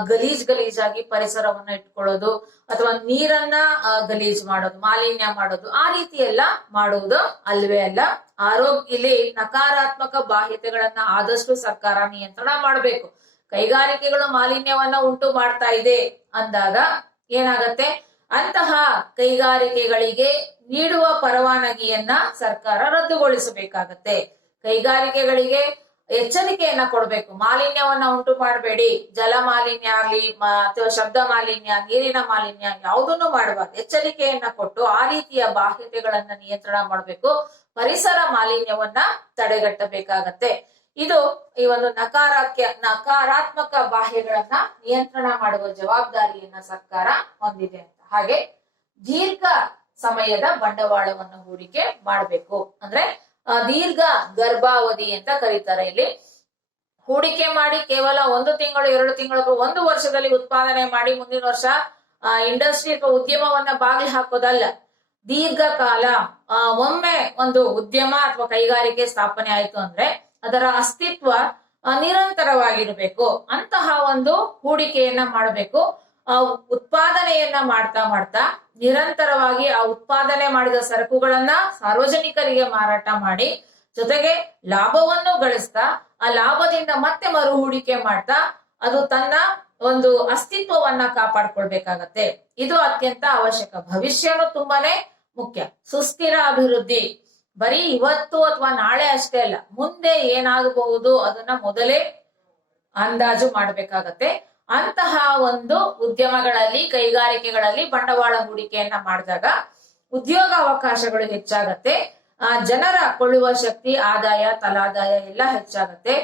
ಗಲೀಜಾಗಿ ಪರಿಸರವನ್ನ ಇಟ್ಕೊಳ್ಳೋದು, ಅಥವಾ ನೀರನ್ನ ಗಲೀಜ್ ಮಾಡೋದು, ಮಾಲಿನ್ಯ ಮಾಡೋದು, ಆ ರೀತಿ ಎಲ್ಲ ಮಾಡುವುದು ಅಲ್ವೇ ಅಲ್ಲ. ಇಲ್ಲಿ ನಕಾರಾತ್ಮಕ ಬಾಹ್ಯತೆಗಳನ್ನ ಆದಷ್ಟು ಸರ್ಕಾರ ನಿಯಂತ್ರಣ ಮಾಡಬೇಕು. ಕೈಗಾರಿಕೆಗಳು ಮಾಲಿನ್ಯವನ್ನ ಉಂಟು ಮಾಡ್ತಾ ಇದೆ ಅಂದಾಗ ಏನಾಗತ್ತೆ, ಅಂತಹ ಕೈಗಾರಿಕೆಗಳಿಗೆ ನೀಡುವ ಪರವಾನಗಿಯನ್ನ ಸರ್ಕಾರ ರದ್ದುಗೊಳಿಸಬೇಕಾಗತ್ತೆ. ಕೈಗಾರಿಕೆಗಳಿಗೆ ಎಚ್ಚರಿಕೆಯನ್ನ ಕೊಡ್ಬೇಕು, ಮಾಲಿನ್ಯವನ್ನ ಉಂಟು ಮಾಡಬೇಡಿ, ಜಲ ಮಾಲಿನ್ಯ ಆಗ್ಲಿ ಅಥವಾ ಶಬ್ದ ಮಾಲಿನ್ಯ, ನೀರಿನ ಮಾಲಿನ್ಯ ಯಾವುದನ್ನು ಮಾಡಬಾರ್ದು. ಎಚ್ಚರಿಕೆಯನ್ನ ಕೊಟ್ಟು ಆ ರೀತಿಯ ಬಾಹ್ಯತೆಗಳನ್ನ ನಿಯಂತ್ರಣ ಮಾಡಬೇಕು, ಪರಿಸರ ಮಾಲಿನ್ಯವನ್ನ ತಡೆಗಟ್ಟಬೇಕಾಗತ್ತೆ. ಇದು ಈ ಒಂದು ನಕಾರಾತ್ಮಕ ಬಾಹ್ಯಗಳನ್ನ ನಿಯಂತ್ರಣ ಮಾಡುವ ಜವಾಬ್ದಾರಿಯನ್ನ ಸರ್ಕಾರ ಹೊಂದಿದೆ ಅಂತ. ಹಾಗೆ ದೀರ್ಘ ಸಮಯದ ಬಂಡವಾಳವನ್ನು ಹೂಡಿಕೆ ಮಾಡಬೇಕು. ಅಂದ್ರೆ ದೀರ್ಘ ಗರ್ಭಾವಧಿ ಅಂತ ಕರೀತಾರೆ. ಇಲ್ಲಿ ಹೂಡಿಕೆ ಮಾಡಿ ಕೇವಲ 1 ತಿಂಗಳು 2 ತಿಂಗಳು 1 ವರ್ಷದಲ್ಲಿ ಉತ್ಪಾದನೆ ಮಾಡಿ ಮುಂದಿನ ವರ್ಷ ಇಂಡಸ್ಟ್ರಿ ಅಥವಾ ಉದ್ಯಮವನ್ನ ಬಾಗಿಲು ಹಾಕೋದಲ್ಲ. ದೀರ್ಘಕಾಲ ಒಮ್ಮೆ ಒಂದು ಉದ್ಯಮ ಅಥವಾ ಕೈಗಾರಿಕೆ ಸ್ಥಾಪನೆ ಆಯ್ತು ಅಂದ್ರೆ ಅದರ ಅಸ್ತಿತ್ವ ನಿರಂತರವಾಗಿರ್ಬೇಕು. ಅಂತಹ ಒಂದು ಹೂಡಿಕೆಯನ್ನ ಮಾಡಬೇಕು. ಉತ್ಪಾದನೆಯನ್ನ ಮಾಡ್ತಾ ನಿರಂತರವಾಗಿ ಆ ಉತ್ಪಾದನೆ ಮಾಡಿದ ಸರಕುಗಳನ್ನ ಸಾರ್ವಜನಿಕರಿಗೆ ಮಾರಾಟ ಮಾಡಿ, ಜೊತೆಗೆ ಲಾಭವನ್ನು ಗಳಿಸ್ತಾ ಆ ಲಾಭದಿಂದ ಮತ್ತೆ ಮರು ಹೂಡಿಕೆ ಮಾಡ್ತಾ ಅದು ತನ್ನ ಒಂದು ಅಸ್ತಿತ್ವವನ್ನ ಕಾಪಾಡ್ಕೊಳ್ಬೇಕಾಗತ್ತೆ. ಇದು ಅತ್ಯಂತ ಅವಶ್ಯಕ. ಭವಿಷ್ಯನು ತುಂಬಾನೇ ಮುಖ್ಯ. ಸುಸ್ಥಿರ ಅಭಿವೃದ್ಧಿ ಬರೀ ಇವತ್ತು ಅಥವಾ ನಾಳೆ ಅಷ್ಟೇ ಅಲ್ಲ, ಮುಂದೆ ಏನಾಗಬಹುದು ಅದನ್ನ ಮೊದಲೇ ಅಂದಾಜು ಮಾಡ್ಬೇಕಾಗತ್ತೆ. ಅಂತಹ ಒಂದು ಉದ್ಯಮಗಳಲ್ಲಿ ಕೈಗಾರಿಕೆಗಳಲ್ಲಿ ಬಂಡವಾಳ ಹೂಡಿಕೆಯನ್ನ ಮಾಡಿದಾಗ ಉದ್ಯೋಗ ಅವಕಾಶಗಳು ಹೆಚ್ಚಾಗತ್ತೆ, ಜನರ ಕೊಳ್ಳುವ ಶಕ್ತಿ, ಆದಾಯ, ತಲಾದಾಯ ಎಲ್ಲ ಹೆಚ್ಚಾಗತ್ತೆ,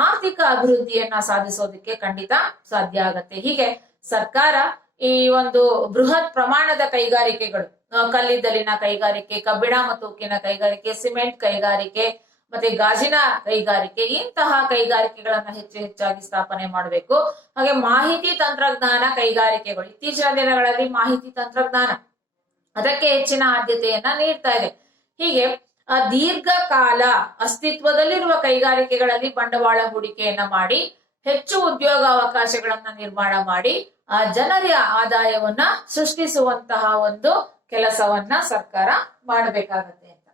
ಆರ್ಥಿಕ ಅಭಿವೃದ್ಧಿಯನ್ನ ಸಾಧಿಸೋದಕ್ಕೆ ಖಂಡಿತ ಸಾಧ್ಯ ಆಗತ್ತೆ. ಹೀಗೆ ಸರ್ಕಾರ ಈ ಒಂದು ಬೃಹತ್ ಪ್ರಮಾಣದ ಕೈಗಾರಿಕೆಗಳು, ಕಲ್ಲಿದ್ದಲಿನ ಕೈಗಾರಿಕೆ, ಕಬ್ಬಿಣ ಮತ್ತು ಉಕ್ಕಿನ ಕೈಗಾರಿಕೆ, ಸಿಮೆಂಟ್ ಕೈಗಾರಿಕೆ, ಮತ್ತೆ ಗಾಜಿನ ಕೈಗಾರಿಕೆ, ಇಂತಹ ಕೈಗಾರಿಕೆಗಳನ್ನ ಹೆಚ್ಚಾಗಿ ಸ್ಥಾಪನೆ ಮಾಡಬೇಕು. ಹಾಗೆ ಮಾಹಿತಿ ತಂತ್ರಜ್ಞಾನ ಕೈಗಾರಿಕೆಗಳು, ಇತ್ತೀಚಿನ ದಿನಗಳಲ್ಲಿ ಮಾಹಿತಿ ತಂತ್ರಜ್ಞಾನ ಅದಕ್ಕೆ ಹೆಚ್ಚಿನ ಆದ್ಯತೆಯನ್ನ ನೀಡ್ತಾ ಇದೆ. ಹೀಗೆ ದೀರ್ಘಕಾಲ ಅಸ್ತಿತ್ವದಲ್ಲಿರುವ ಕೈಗಾರಿಕೆಗಳಲ್ಲಿ ಬಂಡವಾಳ ಹೂಡಿಕೆಯನ್ನ ಮಾಡಿ ಹೆಚ್ಚು ಉದ್ಯೋಗ ಅವಕಾಶಗಳನ್ನ ನಿರ್ಮಾಣ ಮಾಡಿ ಜನರ ಆದಾಯವನ್ನ ಸೃಷ್ಟಿಸುವಂತಹ ಒಂದು ಕೆಲಸವನ್ನ ಸರ್ಕಾರ ಮಾಡಬೇಕಾಗತ್ತೆ ಅಂತ.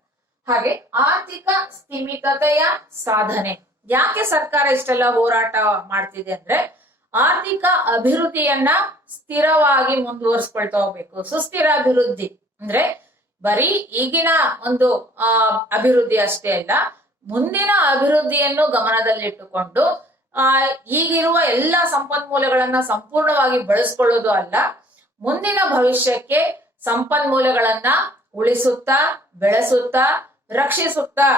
ಹಾಗೆ ಆರ್ಥಿಕ ಸ್ಥಿಮಿತತೆಯ ಸಾಧನೆ. ಯಾಕೆ ಸರ್ಕಾರ ಇಷ್ಟೆಲ್ಲ ಹೋರಾಟ ಮಾಡ್ತಿದೆ ಅಂದ್ರೆ ಆರ್ಥಿಕ ಅಭಿವೃದ್ಧಿಯನ್ನ ಸ್ಥಿರವಾಗಿ ಮುಂದುವರಿಸ್ಕೊಳ್ತಾ ಹೋಗ್ಬೇಕು. ಸುಸ್ಥಿರ ಅಭಿವೃದ್ಧಿ ಅಂದ್ರೆ ಬರೀ ಈಗಿನ ಒಂದು ಅಭಿವೃದ್ಧಿ ಅಷ್ಟೇ ಅಲ್ಲ, ಮುಂದಿನ ಅಭಿವೃದ್ಧಿಯನ್ನು ಗಮನದಲ್ಲಿಟ್ಟುಕೊಂಡು ಈಗಿರುವ ಎಲ್ಲ ಸಂಪನ್ಮೂಲಗಳನ್ನ ಸಂಪೂರ್ಣವಾಗಿ ಬಳಸ್ಕೊಳ್ಳೋದು ಅಲ್ಲ, ಮುಂದಿನ ಭವಿಷ್ಯಕ್ಕೆ ಸಂಪನ್ಮೂಲಗಳನ್ನ ಉಳಿಸುತ್ತಾ, ಬೆಳೆಸುತ್ತಾ, ರಕ್ಷಿಸುತ್ತಾ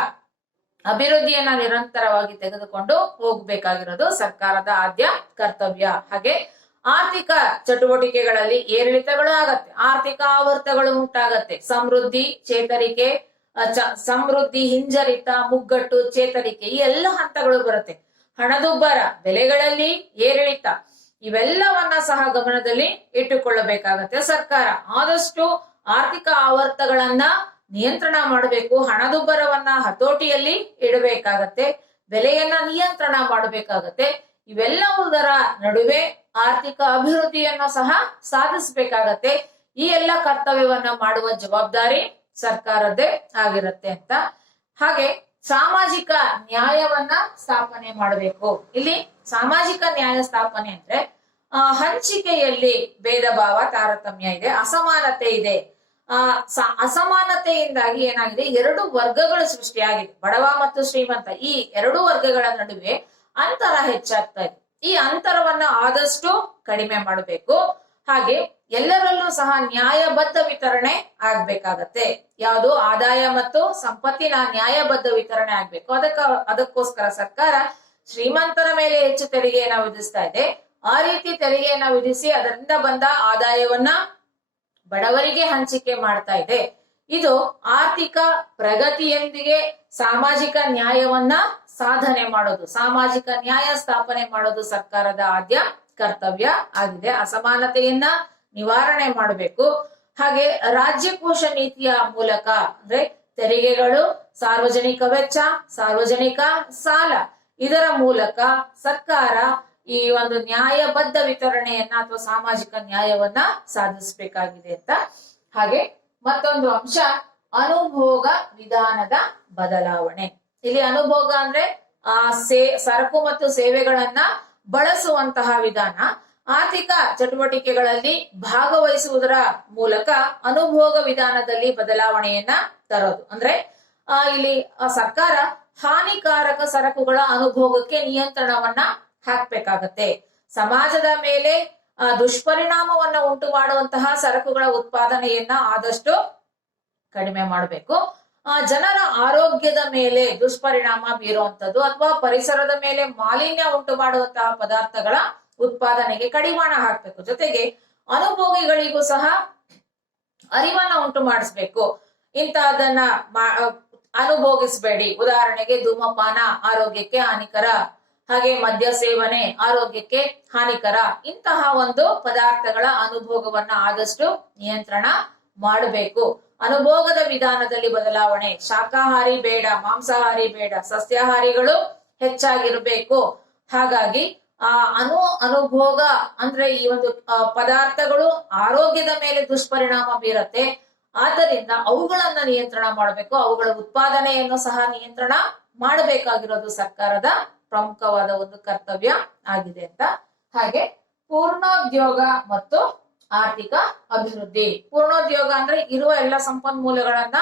ಅಭಿವೃದ್ಧಿಯನ್ನ ನಿರಂತರವಾಗಿ ತೆಗೆದುಕೊಂಡು ಹೋಗ್ಬೇಕಾಗಿರೋದು ಸರ್ಕಾರದ ಆದ್ಯ ಕರ್ತವ್ಯ. ಹಾಗೆ ಆರ್ಥಿಕ ಚಟುವಟಿಕೆಗಳಲ್ಲಿ ಏರಿಳಿತಗಳು ಆಗತ್ತೆ, ಆರ್ಥಿಕ ಆವರ್ತಗಳು ಉಂಟಾಗತ್ತೆ, ಸಮೃದ್ಧಿ, ಚೇತರಿಕೆ, ಸಮೃದ್ಧಿ, ಹಿಂಜರಿತ, ಮುಗ್ಗಟ್ಟು, ಚೇತರಿಕೆ, ಈ ಎಲ್ಲ ಹಂತಗಳು ಬರುತ್ತೆ. ಹಣದುಬ್ಬರ, ಬೆಲೆಗಳಲ್ಲಿ ಏರಿಳಿತ, ಇವೆಲ್ಲವನ್ನ ಸಹ ಗಮನದಲ್ಲಿ ಇಟ್ಟುಕೊಳ್ಳಬೇಕಾಗತ್ತೆ ಸರ್ಕಾರ. ಆದಷ್ಟು ಆರ್ಥಿಕ ಆವರ್ತಗಳನ್ನ ನಿಯಂತ್ರಣ ಮಾಡಬೇಕು, ಹಣದುಬ್ಬರವನ್ನ ಹತೋಟಿಯಲ್ಲಿ ಇಡಬೇಕಾಗತ್ತೆ, ಬೆಲೆಯನ್ನ ನಿಯಂತ್ರಣ ಮಾಡಬೇಕಾಗತ್ತೆ. ಇವೆಲ್ಲವುದರ ನಡುವೆ ಆರ್ಥಿಕ ಅಭಿವೃದ್ಧಿಯನ್ನ ಸಹ ಸಾಧಿಸಬೇಕಾಗತ್ತೆ. ಈ ಎಲ್ಲ ಕರ್ತವ್ಯವನ್ನ ಮಾಡುವ ಜವಾಬ್ದಾರಿ ಸರ್ಕಾರದ್ದೇ ಆಗಿರುತ್ತೆ ಅಂತ. ಹಾಗೆ ಸಾಮಾಜಿಕ ನ್ಯಾಯವನ್ನ ಸ್ಥಾಪನೆ ಮಾಡಬೇಕು. ಇಲ್ಲಿ ಸಾಮಾಜಿಕ ನ್ಯಾಯ ಸ್ಥಾಪನೆ ಅಂದ್ರೆ ಹಂಚಿಕೆಯಲ್ಲಿ ಭೇದ ಭಾವ, ತಾರತಮ್ಯ ಇದೆ, ಅಸಮಾನತೆ ಇದೆ. ಅಸಮಾನತೆಯಿಂದಾಗಿ ಏನಾಗಿದೆ, 2 ವರ್ಗಗಳು ಸೃಷ್ಟಿಯಾಗಿದೆ, ಬಡವ ಮತ್ತು ಶ್ರೀಮಂತ. ಈ 2 ವರ್ಗಗಳ ನಡುವೆ ಅಂತರ ಹೆಚ್ಚಾಗ್ತಾ ಇದೆ. ಈ ಅಂತರವನ್ನ ಆದಷ್ಟು ಕಡಿಮೆ ಮಾಡಬೇಕು. ಹಾಗೆ ಎಲ್ಲರಲ್ಲೂ ಸಹ ನ್ಯಾಯಬದ್ಧ ವಿತರಣೆ ಆಗ್ಬೇಕಾಗತ್ತೆ. ಯಾವುದು ಆದಾಯ ಮತ್ತು ಸಂಪತ್ತಿನ ನ್ಯಾಯಬದ್ಧ ವಿತರಣೆ ಆಗ್ಬೇಕು. ಅದಕ್ಕೋಸ್ಕರ ಸರ್ಕಾರ ಶ್ರೀಮಂತರ ಮೇಲೆ ಹೆಚ್ಚು ತೆರಿಗೆಯನ್ನ ವಿಧಿಸ್ತಾ ಇದೆ. ಆ ರೀತಿ ತೆರಿಗೆಯನ್ನ ವಿಧಿಸಿ ಅದರಿಂದ ಬಂದ ಆದಾಯವನ್ನ ಬಡವರಿಗೆ ಹಂಚಿಕೆ ಮಾಡ್ತಾ ಇದೆ. ಇದು ಆರ್ಥಿಕ ಪ್ರಗತಿಯೊಂದಿಗೆ ಸಾಮಾಜಿಕ ನ್ಯಾಯವನ್ನ ಸಾಧನೆ ಮಾಡೋದು, ಸಾಮಾಜಿಕ ನ್ಯಾಯ ಸ್ಥಾಪನೆ ಮಾಡೋದು ಸರ್ಕಾರದ ಆದ್ಯ ಕರ್ತವ್ಯ ಆಗಿದೆ. ಅಸಮಾನತೆಯನ್ನ ನಿವಾರಣೆ ಮಾಡಬೇಕು. ಹಾಗೆ ರಾಜ್ಯಕೋಶ ನೀತಿಯ ಮೂಲಕ ಅಂದ್ರೆ ತೆರಿಗೆಗಳು, ಸಾರ್ವಜನಿಕ ವೆಚ್ಚ, ಸಾರ್ವಜನಿಕ ಸಾಲ, ಇದರ ಮೂಲಕ ಸರ್ಕಾರ ಈ ಒಂದು ನ್ಯಾಯಬದ್ಧ ವಿತರಣೆಯನ್ನ ಅಥವಾ ಸಾಮಾಜಿಕ ನ್ಯಾಯವನ್ನ ಸಾಧಿಸಬೇಕಾಗಿದೆ ಅಂತ. ಹಾಗೆ ಮತ್ತೊಂದು ಅಂಶ ಅನುಭೋಗ ವಿಧಾನದ ಬದಲಾವಣೆ. ಇಲ್ಲಿ ಅನುಭೋಗ ಅಂದ್ರೆ ಸರಕು ಮತ್ತು ಸೇವೆಗಳನ್ನ ಬಳಸುವಂತಹ ವಿಧಾನ. ಆರ್ಥಿಕ ಚಟುವಟಿಕೆಗಳಲ್ಲಿ ಭಾಗವಹಿಸುವುದರ ಮೂಲಕ ಅನುಭೋಗ ವಿಧಾನದಲ್ಲಿ ಬದಲಾವಣೆಯನ್ನ ತರೋದು. ಅಂದ್ರೆ ಇಲ್ಲಿ ಸರ್ಕಾರ ಹಾನಿಕಾರಕ ಸರಕುಗಳ ಅನುಭೋಗಕ್ಕೆ ನಿಯಂತ್ರಣವನ್ನ ಹಾಕ್ಬೇಕಾಗತ್ತೆ. ಸಮಾಜದ ಮೇಲೆ ದುಷ್ಪರಿಣಾಮವನ್ನ ಉಂಟು ಮಾಡುವಂತಹ ಸರಕುಗಳ ಉತ್ಪಾದನೆಯನ್ನ ಆದಷ್ಟು ಕಡಿಮೆ ಮಾಡಬೇಕು. ಜನರ ಆರೋಗ್ಯದ ಮೇಲೆ ದುಷ್ಪರಿಣಾಮ ಬೀರುವಂತದ್ದು ಅಥವಾ ಪರಿಸರದ ಮೇಲೆ ಮಾಲಿನ್ಯ ಉಂಟು ಮಾಡುವಂತಹ ಪದಾರ್ಥಗಳ ಉತ್ಪಾದನೆಗೆ ಕಡಿವಾಣ ಹಾಕ್ಬೇಕು. ಜೊತೆಗೆ ಅನುಭೋಗಿಗಳಿಗೂ ಸಹ ಅರಿವನ್ನ ಉಂಟು ಮಾಡಿಸ್ಬೇಕು. ಇಂತಹದನ್ನ ಅನುಭೋಗಿಸಬೇಡಿ. ಉದಾಹರಣೆಗೆ ಧೂಮಪಾನ ಆರೋಗ್ಯಕ್ಕೆ ಹಾನಿಕರ, ಹಾಗೆ ಮದ್ಯ ಸೇವನೆ ಆರೋಗ್ಯಕ್ಕೆ ಹಾನಿಕರ. ಇಂತಹ ಒಂದು ಪದಾರ್ಥಗಳ ಅನುಭೋಗವನ್ನ ಆದಷ್ಟು ನಿಯಂತ್ರಣ ಮಾಡಬೇಕು. ಅನುಭೋಗದ ವಿಧಾನದಲ್ಲಿ ಬದಲಾವಣೆ. ಶಾಕಾಹಾರಿ ಬೇಡ, ಮಾಂಸಾಹಾರಿ ಬೇಡ, ಸಸ್ಯಾಹಾರಿಗಳು ಹೆಚ್ಚಾಗಿರ್ಬೇಕು. ಹಾಗಾಗಿ ಅನುಭೋಗ ಅಂದ್ರೆ ಈ ಒಂದು ಪದಾರ್ಥಗಳು ಆರೋಗ್ಯದ ಮೇಲೆ ದುಷ್ಪರಿಣಾಮ ಬೀರತ್ತೆ. ಆದ್ದರಿಂದ ಅವುಗಳನ್ನ ನಿಯಂತ್ರಣ ಮಾಡಬೇಕು. ಅವುಗಳ ಉತ್ಪಾದನೆಯನ್ನು ಸಹ ನಿಯಂತ್ರಣ ಮಾಡಬೇಕಾಗಿರೋದು ಸರ್ಕಾರದ ಪ್ರಮುಖವಾದ ಒಂದು ಕರ್ತವ್ಯ ಆಗಿದೆ ಅಂತ. ಹಾಗೆ ಪೂರ್ಣೋದ್ಯೋಗ ಮತ್ತು ಆರ್ಥಿಕ ಅಭಿವೃದ್ಧಿ. ಪೂರ್ಣೋದ್ಯೋಗ ಅಂದ್ರೆ ಇರುವ ಎಲ್ಲ ಸಂಪನ್ಮೂಲಗಳನ್ನ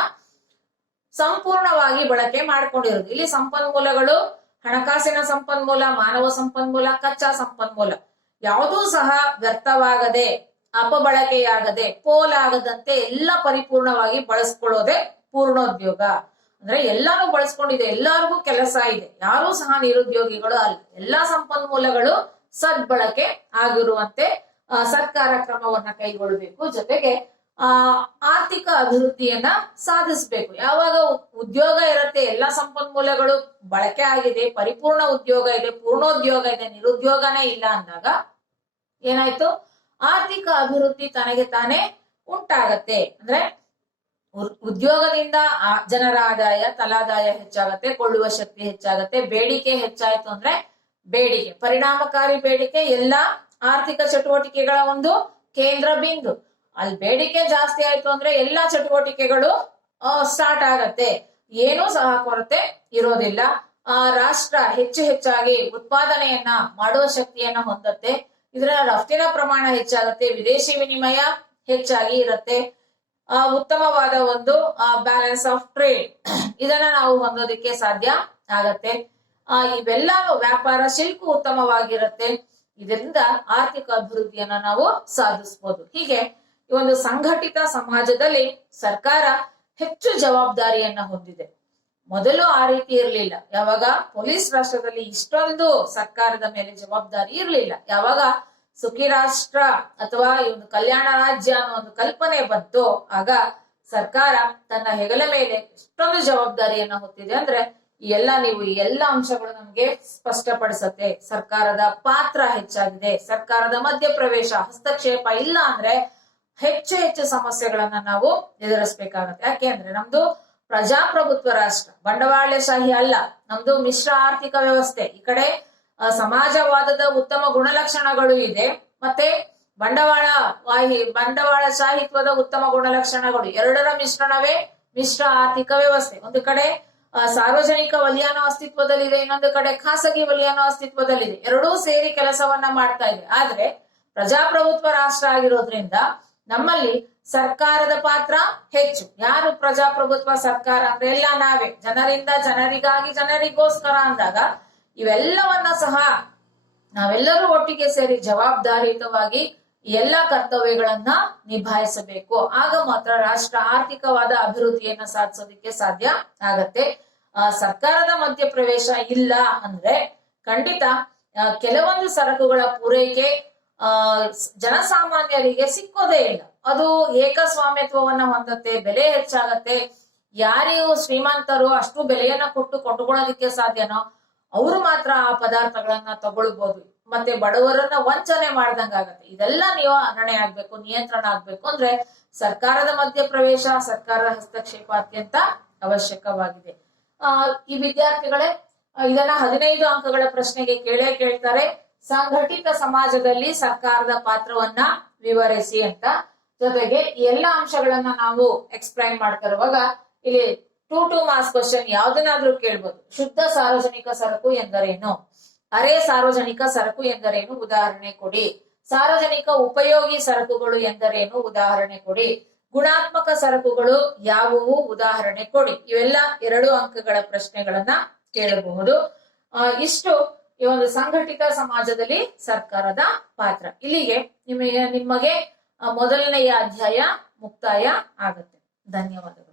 ಸಂಪೂರ್ಣವಾಗಿ ಬಳಕೆ ಮಾಡ್ಕೊಂಡಿರೋದು. ಇಲ್ಲಿ ಸಂಪನ್ಮೂಲಗಳು ಹಣಕಾಸಿನ ಸಂಪನ್ಮೂಲ, ಮಾನವ ಸಂಪನ್ಮೂಲ, ಕಚ್ಚಾ ಸಂಪನ್ಮೂಲ ಯಾವುದೂ ಸಹ ವ್ಯರ್ಥವಾಗದೆ, ಅಪಬಳಕೆಯಾಗದೆ, ಪೋಲಾಗದಂತೆ ಎಲ್ಲ ಪರಿಪೂರ್ಣವಾಗಿ ಬಳಸ್ಕೊಳ್ಳೋದೆ ಪೂರ್ಣೋದ್ಯೋಗ. ಅಂದ್ರೆ ಎಲ್ಲಾನು ಬಳಸ್ಕೊಂಡಿದೆ, ಎಲ್ಲರಿಗೂ ಕೆಲಸ ಇದೆ, ಯಾರೂ ಸಹ ನಿರುದ್ಯೋಗಿಗಳು ಅಲ್ಲ. ಎಲ್ಲಾ ಸಂಪನ್ಮೂಲಗಳು ಸದ್ಬಳಕೆ ಆಗಿರುವಂತೆ ಸರ್ಕಾರ ಕ್ರಮವನ್ನ ಕೈಗೊಳ್ಳಬೇಕು. ಜೊತೆಗೆ ಆರ್ಥಿಕ ಅಭಿವೃದ್ಧಿಯನ್ನ ಸಾಧಿಸಬೇಕು. ಯಾವಾಗ ಉದ್ಯೋಗ ಇರುತ್ತೆ, ಎಲ್ಲಾ ಸಂಪನ್ಮೂಲಗಳು ಬಳಕೆ ಆಗಿದೆ, ಪರಿಪೂರ್ಣ ಉದ್ಯೋಗ ಇದೆ, ಪೂರ್ಣೋದ್ಯೋಗ ಇದೆ, ನಿರುದ್ಯೋಗನೇ ಇಲ್ಲ ಅಂದಾಗ ಏನಾಯ್ತು, ಆರ್ಥಿಕ ಅಭಿವೃದ್ಧಿ ತನಗೆ ತಾನೇ ಉಂಟಾಗತ್ತೆ. ಅಂದ್ರೆ ಉದ್ಯೋಗದಿಂದ ಜನರ ಆದಾಯ, ತಲಾದಾಯ ಹೆಚ್ಚಾಗತ್ತೆ, ಕೊಳ್ಳುವ ಶಕ್ತಿ ಹೆಚ್ಚಾಗತ್ತೆ. ಬೇಡಿಕೆ ಹೆಚ್ಚಾಯ್ತು ಅಂದ್ರೆ ಪರಿಣಾಮಕಾರಿ ಬೇಡಿಕೆ ಎಲ್ಲಾ ಆರ್ಥಿಕ ಚಟುವಟಿಕೆಗಳ ಒಂದು ಕೇಂದ್ರ ಬಿಂದು. ಅಲ್ಲಿ ಬೇಡಿಕೆ ಜಾಸ್ತಿ ಆಯ್ತು ಅಂದ್ರೆ ಎಲ್ಲಾ ಚಟುವಟಿಕೆಗಳು ಸ್ಟಾರ್ಟ್ ಆಗತ್ತೆ, ಏನೂ ಸಹ ಕೊರತೆ ಇರೋದಿಲ್ಲ. ರಾಷ್ಟ್ರ ಹೆಚ್ಚಾಗಿ ಉತ್ಪಾದನೆಯನ್ನ ಮಾಡುವ ಶಕ್ತಿಯನ್ನ ಹೊಂದತ್ತೆ. ಇದರ ರಫ್ತಿನ ಪ್ರಮಾಣ ಹೆಚ್ಚಾಗತ್ತೆ, ವಿದೇಶಿ ವಿನಿಮಯ ಹೆಚ್ಚಾಗಿ ಇರತ್ತೆ, ಉತ್ತಮವಾದ ಒಂದು ಬ್ಯಾಲೆನ್ಸ್ ಆಫ್ ಟ್ರೇಡ್ ಇದನ್ನ ನಾವು ಹೊಂದೋದಿಕ್ಕೆ ಸಾಧ್ಯ ಆಗತ್ತೆ. ಇವೆಲ್ಲ ವ್ಯಾಪಾರ ಶಿಲ್ಪ ಉತ್ತಮವಾಗಿರುತ್ತೆ. ಇದರಿಂದ ಆರ್ಥಿಕ ಅಭಿವೃದ್ಧಿಯನ್ನ ನಾವು ಸಾಧಿಸಬಹುದು. ಹೀಗೆ ಈ ಒಂದು ಸಂಘಟಿತ ಸಮಾಜದಲ್ಲಿ ಸರ್ಕಾರ ಹೆಚ್ಚು ಜವಾಬ್ದಾರಿಯನ್ನ ಹೊಂದಿದೆ. ಮೊದಲು ಆ ರೀತಿ ಇರಲಿಲ್ಲ. ಯಾವಾಗ ಪೊಲೀಸ್ ರಾಷ್ಟ್ರದಲ್ಲಿ ಇಷ್ಟೊಂದು ಸರ್ಕಾರದ ಮೇಲೆ ಜವಾಬ್ದಾರಿ ಇರಲಿಲ್ಲ. ಯಾವಾಗ ಸುಖಿ ರಾಷ್ಟ್ರ ಅಥವಾ ಈ ಒಂದು ಕಲ್ಯಾಣ ರಾಜ್ಯ ಅನ್ನೋ ಒಂದು ಕಲ್ಪನೆ ಬಂತು, ಆಗ ಸರ್ಕಾರ ತನ್ನ ಹೆಗಲ ಮೇಲೆ ಎಷ್ಟೊಂದು ಜವಾಬ್ದಾರಿಯನ್ನ ಹೊತ್ತಿದೆ ಅಂದ್ರೆ ಈ ಎಲ್ಲ ಅಂಶಗಳು ನಮ್ಗೆ ಸ್ಪಷ್ಟಪಡಿಸತ್ತೆ. ಸರ್ಕಾರದ ಪಾತ್ರ ಹೆಚ್ಚಾಗಿದೆ. ಸರ್ಕಾರದ ಮಧ್ಯಪ್ರವೇಶ, ಹಸ್ತಕ್ಷೇಪ ಇಲ್ಲ ಅಂದ್ರೆ ಹೆಚ್ಚು ಸಮಸ್ಯೆಗಳನ್ನ ನಾವು ಎದುರಿಸಬೇಕಾಗತ್ತೆ. ಯಾಕೆ ಅಂದ್ರೆ ನಮ್ದು ಪ್ರಜಾಪ್ರಭುತ್ವ ರಾಷ್ಟ್ರ, ಬಂಡವಾಳಶಾಹಿ ಅಲ್ಲ. ನಮ್ದು ಮಿಶ್ರ ಆರ್ಥಿಕ ವ್ಯವಸ್ಥೆ. ಈ ಕಡೆ ಸಮಾಜವಾದದ ಉತ್ತಮ ಗುಣಲಕ್ಷಣಗಳು ಇದೆ, ಮತ್ತೆ ಬಂಡವಾಳಶಾಹಿತ್ವದ ಉತ್ತಮ ಗುಣಲಕ್ಷಣಗಳು, ಎರಡರ ಮಿಶ್ರಣವೇ ಮಿಶ್ರ ಆರ್ಥಿಕ ವ್ಯವಸ್ಥೆ. ಒಂದು ಕಡೆ ಸಾರ್ವಜನಿಕ ವಲಯನೋ ಅಸ್ತಿತ್ವದಲ್ಲಿದೆ, ಇನ್ನೊಂದು ಕಡೆ ಖಾಸಗಿ ವಲಯನೋ ಅಸ್ತಿತ್ವದಲ್ಲಿದೆ. ಎರಡೂ ಸೇರಿ ಕೆಲಸವನ್ನ ಮಾಡ್ತಾ ಇದೆ. ಆದ್ರೆ ಪ್ರಜಾಪ್ರಭುತ್ವ ರಾಷ್ಟ್ರ ಆಗಿರೋದ್ರಿಂದ ನಮ್ಮಲ್ಲಿ ಸರ್ಕಾರದ ಪಾತ್ರ ಹೆಚ್ಚು. ಯಾರು ಪ್ರಜಾಪ್ರಭುತ್ವ ಸರ್ಕಾರ ಅಂದ್ರೆ ಎಲ್ಲ ನಾವೇ, ಜನರಿಂದ ಜನರಿಗಾಗಿ ಜನರಿಗೋಸ್ಕರ ಅಂದಾಗ ಇವೆಲ್ಲವನ್ನ ಸಹ ನಾವೆಲ್ಲರೂ ಒಟ್ಟಿಗೆ ಸೇರಿ ಜವಾಬ್ದಾರಿಯುತವಾಗಿ ಎಲ್ಲ ಕರ್ತವ್ಯಗಳನ್ನ ನಿಭಾಯಿಸಬೇಕು. ಆಗ ಮಾತ್ರ ರಾಷ್ಟ್ರ ಆರ್ಥಿಕವಾದ ಅಭಿವೃದ್ಧಿಯನ್ನ ಸಾಧಿಸೋದಕ್ಕೆ ಸಾಧ್ಯ ಆಗತ್ತೆ. ಸರ್ಕಾರದ ಮಧ್ಯಪ್ರವೇಶ ಇಲ್ಲ ಅಂದ್ರೆ ಖಂಡಿತ ಕೆಲವೊಂದು ಸರಕುಗಳ ಪೂರೈಕೆ ಜನಸಾಮಾನ್ಯರಿಗೆ ಸಿಕ್ಕೋದೇ ಇಲ್ಲ. ಅದು ಏಕಸ್ವಾಮ್ಯತ್ವವನ್ನ ಹೊಂದತ್ತೆ, ಬೆಲೆ ಹೆಚ್ಚಾಗತ್ತೆ. ಯಾರಿಗೂ ಶ್ರೀಮಂತರು ಅಷ್ಟು ಬೆಲೆಯನ್ನ ಕೊಟ್ಟು ಕೊಂಡುಕೊಳ್ಳೋದಕ್ಕೆ ಸಾಧ್ಯನೋ ಅವರು ಮಾತ್ರ ಆ ಪದಾರ್ಥಗಳನ್ನ ತಗೊಳ್ಬಹುದು. ಮತ್ತೆ ಬಡವರನ್ನ ವಂಚನೆ ಮಾಡ್ದಂಗಾಗತ್ತೆ. ಇದೆಲ್ಲ ನಿವಾರಣೆ ಆಗ್ಬೇಕು, ನಿಯಂತ್ರಣ ಆಗ್ಬೇಕು ಅಂದ್ರೆ ಸರ್ಕಾರದ ಮಧ್ಯಪ್ರವೇಶ, ಸರ್ಕಾರದ ಹಸ್ತಕ್ಷೇಪ ಅತ್ಯಂತ ಅವಶ್ಯಕವಾಗಿದೆ. ಈ ವಿದ್ಯಾರ್ಥಿಗಳೇ ಇದನ್ನ 15 ಅಂಕಗಳ ಪ್ರಶ್ನೆಗೆ ಕೇಳ್ತಾರೆ. ಸಂಘಟಿತ ಸಮಾಜದಲ್ಲಿ ಸರ್ಕಾರದ ಪಾತ್ರವನ್ನ ವಿವರಿಸಿ ಅಂತ. ಜೊತೆಗೆ ಎಲ್ಲ ಅಂಶಗಳನ್ನ ನಾವು ಎಕ್ಸ್ಪ್ಲೈನ್ ಮಾಡ್ತಿರುವಾಗ ಇಲ್ಲಿ 2 ಮಾರ್ಕ್ಸ್ ಕ್ವಶನ್ ಯಾವ್ದನ್ನಾದ್ರೂ ಕೇಳ್ಬೋದು. ಶುದ್ಧ ಸಾರ್ವಜನಿಕ ಸರಕು ಎಂದರೇನು? ಅರೆ ಸಾರ್ವಜನಿಕ ಸರಕು ಎಂದರೇನು? ಉದಾಹರಣೆ ಕೊಡಿ. ಸಾರ್ವಜನಿಕ ಉಪಯೋಗಿ ಸರಕುಗಳು ಎಂದರೇನು? ಉದಾಹರಣೆ ಕೊಡಿ. ಗುಣಾತ್ಮಕ ಸರಕುಗಳು ಯಾವುವು? ಉದಾಹರಣೆ ಕೊಡಿ. ಇವೆಲ್ಲ 2 ಅಂಕಗಳ ಪ್ರಶ್ನೆಗಳನ್ನ ಕೇಳಬಹುದು. ಇಷ್ಟು ಈ ಒಂದು ಸಂಘಟಿತ ಸಮಾಜದಲ್ಲಿ ಸರ್ಕಾರದ ಪಾತ್ರ. ಇಲ್ಲಿಗೆ ನಿಮಗೆ ಮೊದಲನೆಯ ಅಧ್ಯಾಯ ಮುಕ್ತಾಯ ಆಗುತ್ತೆ. ಧನ್ಯವಾದಗಳು.